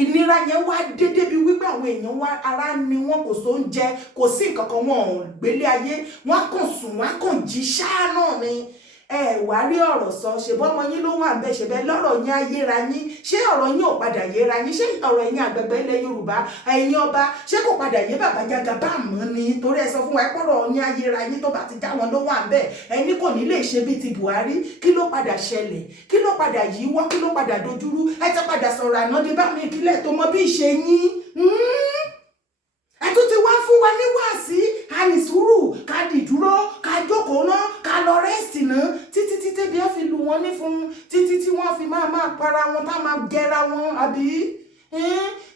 ìnira yẹn wá dédé bí wípé àwọn èèyàn wá ara ni wọn kò sóúnjẹ kò sí nǹkan kan wọn ò gbélé ayé wọn kàn sùn wọn kàn jí ṣáá náà ni ẹ wá rí ọ̀rọ̀ sọ ṣèbọn ọmọ yín ló wà ń bẹ ṣẹbẹ lọ́rọ̀ yín ayéra yín ṣé ọ̀rọ̀ yín ò padà yéra yín ṣé ọ̀rọ̀ yín àgbẹ̀gbẹ̀ ilẹ̀ Yorùbá ẹ̀yin ọba ṣé kò padà yé bàbá Jagaba mọ́ ni torí ẹ sọ fún wa ẹ pọ̀rọ̀ yín ayéra yín tó bá ti já wọn ló wà ń bẹ ẹni kò ní lè ṣe bíi ti Buhari kí ló padà ṣẹlẹ̀ kí ló padà yíwọ́ kí ló padà dojúrú ẹ ti padà sọ̀rọ̀ ànádé bá mi ìpínlẹ̀ tó mọ bí ìṣe yín ẹ tún ti wá fún wa ní wàásí ká ní sùúrù ká dìdúró ká jókòó ná ká lọ rẹ́sì ná títí bí ẹ fi lù wọ́n ní fún títí tí wọ́n fi máa para wọn tá máa gẹra wọn àbí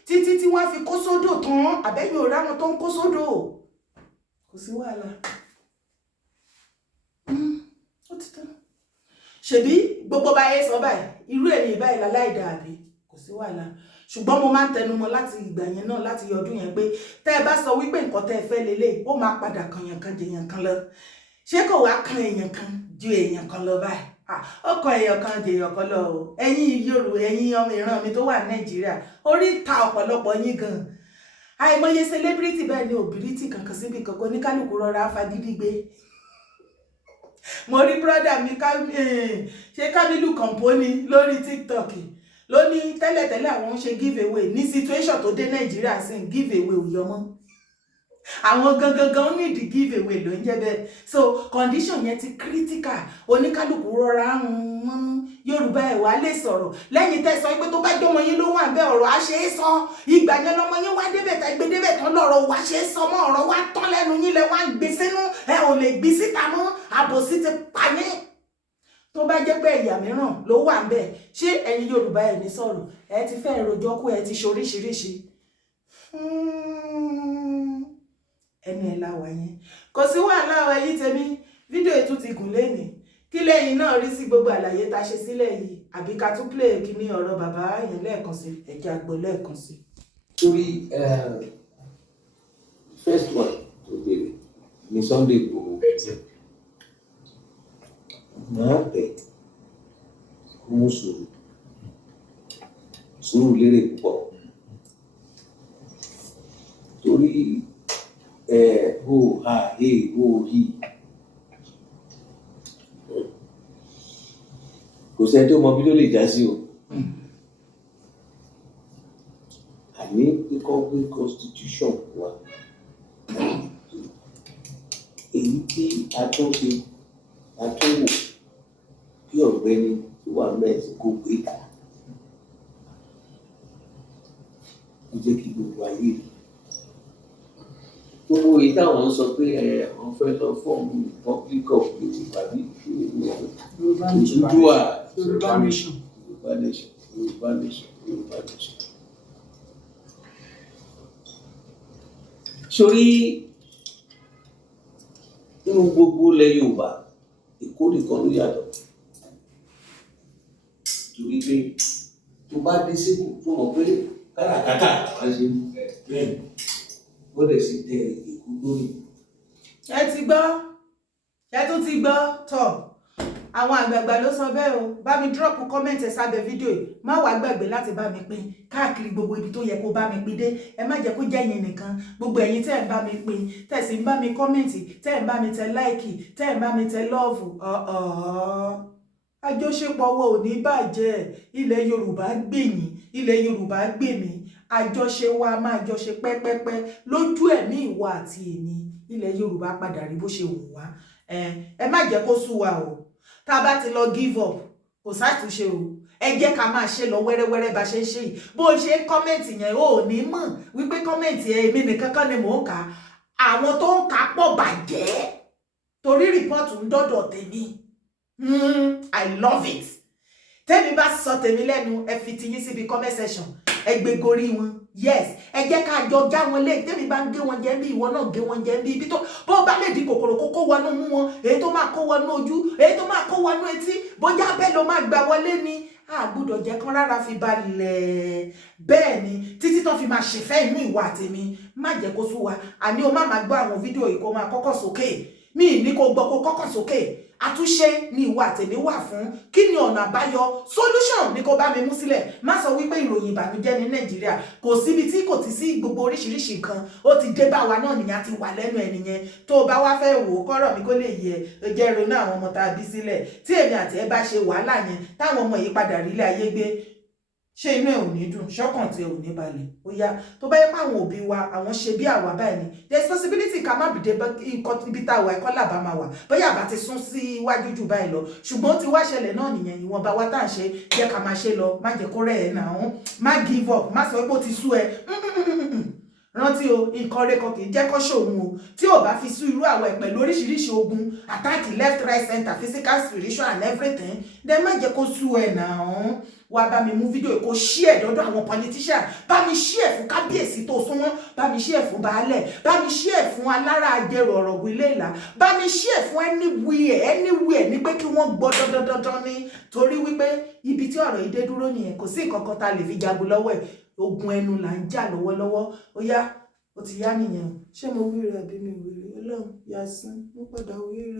títí tí wọ́n fi kó sódò tán àbẹ́yìn òrá wọn tó ń kó sódò kò sí wàhálà ó ti tán ṣebí gbogbo báyé sọ báyìí irú èmi báyìí láláì dàbí kò sí wàhálà ṣùgbọ́n mo máa ń tẹnumọ́ láti ìgbà yẹn náà láti ọdún yẹn pé tẹ́ ẹ bá sọ wípé nǹkan tẹ́ ẹ fẹ́ lélẹ̀ ó máa padà kan èèyàn kan jèèyàn kan lọ ṣé kò wá kan èèyàn kan ju èèyàn kan lọ báyìí ó kan èèyàn kan jèèyàn kan lọ o ẹ̀yin Yorùbá ẹ̀yin ọmọ ìran mi tó wà ní Nàìjíríà orí ta ọ̀pọ̀lọpọ̀ yín gan àìmọye celebrity bẹ́ẹ̀ ni òbíríìtì kankan síbi kankan oníkálukú rọra fagídí gbé mo rí brother mi ṣe Kamilu Komponi lórí TikTok ló ní tẹ́lẹ̀tẹ́lẹ̀ àwọn ṣe give away ní situation tó dé Nàìjíríà sí give away ò yọ mọ́ àwọn gangan ní ìdí give away ló ń jẹ́ bẹ́ẹ̀ so condition yẹn ti critical oníkálukú rọra Yorùbá ẹ̀ wá lè sọ̀rọ̀ lẹ́yìn tẹ́ sọ pé tó bá jọmọ yín ló wà ń bẹ́ ọ̀rọ̀ á ṣe é sọ ìgbà yẹn lọmọ yín wá débẹ̀ tá gbé débẹ̀ tán lọ́rọ̀ wá ṣe é sọ mọ́ ọ̀rọ̀ wá tán lẹ́nu yín lẹ wá ń gbé sínú ẹ ò lè gbé síta mọ́ àbòsí ti pa yín tó bá jẹ́ pé ẹ̀yà mìíràn ló wà ń bẹ̀ ṣé ẹ̀yin Yorùbá ẹ̀ ní sọ̀rọ̀ ẹ ti fẹ́ rojọ́ kú ẹ ti ṣoríṣiríṣi ẹni ẹ̀ láwà yẹn kò sí wàhálà ẹ̀yin tèmi fídíò ètò ti gùn lẹ́nìí kí lẹ́yìn náà rí sí gbogbo àlàyé tá a ṣe sílẹ̀ yìí àbí ká tún play kíní ọ̀rọ̀ bàbá yẹn lẹ́ẹ̀kan sí ẹ̀jẹ̀ àgbọ̀ lẹ́ẹ̀kan sí. torí first one tó bèrè ní Sunday Igboho máa bẹ̀ fún sùúrù lérè púpọ̀ torí ho ha he ho hi kò sẹ́ni tó mọ bí ló lè já sí o àní kíkọ́ gbé constitution wa èyí tí a tún ṣe a tún wò kí ọ̀gbẹ́ni tó wà mẹ́sì kó gbé ta ó jẹ́ kí gbogbo ayé rí gbogbo èyí táwọn ń sọ pé wọ́n fẹ́ lọ fọ́ọ̀mù public of beauty tàbí Yorùbá nation. Sórí nínú gbogbo ilẹ̀ Yorùbá Èkó nìkan ló yàtọ̀ torí pé tó bá dé síkù tó mọ̀ pé káràkátà wá ṣe bẹ́ẹ̀ Bode sì tẹ Èkó lórí. ẹ ti gbọ́ ẹ tún ti gbọ́ tọ̀ àwọn àgbààgbà ló sọ bẹ́ẹ̀ o bá mi drop comment ẹ sábẹ́ fídíò yìí má wàá gbàgbé láti bá mi pín káàkiri gbogbo ibi tó yẹ kó bá mi pín dé ẹ má jẹ́ kó jẹ́ yín nìkan gbogbo ẹ̀yin tẹ́ ẹ̀ ń bá mi pín tẹ́ ẹ̀ sì ń bá mi kọ́mẹ̀ntì tẹ́ ẹ̀ ń bá mi tẹ láìkì tẹ́ ẹ̀ ń bá mi tẹ lọ́ọ̀fù àjọṣepọ̀ wo ò ní bàjẹ́ ilẹ̀ Yorùbá gbèyìn ilẹ̀ Yorùbá gbèmí àjọṣe wa máa jọṣe pẹ́pẹ́pẹ́ lójú ẹ̀mí ìwọ àti èmi ilẹ̀ Yorùbá padà rí bó ṣe wù wá ẹ má jẹ́ kó sú wa o tá a bá ti lọ give up kò ṣàtúnṣe o ẹ jẹ́ ká máa ṣe lọ wẹ́rẹ́wẹ́rẹ́ bá ṣe ń ṣe yìí bó ṣe kọ́mẹ̀ntì yẹn ò ní mọ̀ wípé kọ́mẹ̀ntì èmi nìkan kan ni mò ń kà àwọn tó ń kà pọ̀ bàjẹ́ torí rìpọ́ọ̀tù ń dọ́dọ̀ tèmi. I love it. Tẹ́mi bá sọ tèmi lẹ́nu ẹ fi tiyín síbi comment section ẹ gbé gorí wọn. Yes, ẹ jẹ́ ká jọ já wọn lé. Tẹ́mi bá ń gé wọn jẹ bí ìwọ náà gé wọn jẹ bí ibi tó bó bá lè di kòkòrò kókó wọnú mú wọn, èyí tó máa kó wọnú ojú, èyí tó máa kó wọnú etí, bóyá abẹ́ ló máa gbà wọlé ni. A gbọ́dọ̀ jẹ́ kán rárá fi balẹ̀. Bẹ́ẹ̀ ni títí tán fi máa ṣèfẹ́ inú ìwà tèmi. Má jẹ́ kó sú wa. Àní o má máa gbọ́ àwọn fídíò yìí kó máa kọ́kọ́ sókè. Mi ní kó gbọ́ kó kọ́kọ́ sókè. Àtúnṣe ni ìwà tèmi wà fún. Kí ni ọ̀nà àbáyọ? Solution ni kó bá mi mú sílẹ̀. Má sọ wípé ìròyìn ìbànújẹ́ ní Nàìjíríà kò síbi tí kò ti sí gbogbo oríṣiríṣi nǹkan. Ó ti dé bá wa náà nìyẹn ti wà lẹ́nu ẹ̀ nìyẹn. Tó bá wá fẹ́ wò ó kọ́rọ̀ mi kó lè yẹ jẹ́ ronú àwọn ọmọ tá a bí sílẹ̀. Tí èmi àti ẹ bá ṣe wàhálà yẹn táwọn ọmọ yìí padà rí ilé ayé gbé, ṣé inú ẹ ò ní dùn, ṣọ́kàn tí ẹ ò ní balẹ̀. Ó yá tó bá yẹ pé àwọn òbí wa àwọn ṣe bí àwa báyìí ni there is possibility ká má bìdé ibi tá a wà ẹ̀kọ́ làbá máa wà bóyá àbá ti sún sí iwájú jù báyìí lọ, ṣùgbọ́n ó ti wá ṣẹlẹ̀ náà nìyẹn. Ìwọ̀nba wa tá à ń ṣe jẹ́ ká máa ṣe lọ. Má jẹ́ kó rẹ̀ ẹ́ náà, má give up, má sọ pé ó ti sú ẹ. Rántí o, nǹkan rẹ̀ kan kì í jẹ́ kó ṣòun o. Tí ò bá fi sú irú àwọn ẹ̀ pẹ̀lú oríṣiríṣi ogun attack left right center physical spiritual and everything, then má jẹ́ kó sú ẹ náà. Wá bá mi mú fídíò kó share dọ́dọ̀ àwọn politician, bá mi share fún kábíyèsí tó súnmọ́, bá mi share fún baálẹ̀, bá mi share fún alára ajẹrò ọ̀rọ̀gùn ilé ìlà, bá mi share fún anywhere ní pé kí wọ́n gbọ́ dandan ní torí wípé ibi tí ọ̀rọ̀ yìí dé dúró nìyẹn. Kò sí nǹkan kan tá lè fi jagun lọ́wọ́ ẹ̀. Ogun ẹnu là ń jà lọ́wọ́lọ́wọ́. Ó yá ó ti yá nìyẹn. Ṣé mo wí rẹ̀ àbí mi wí rẹ̀? Ọlọ́run yá sí mo padà wí rẹ̀.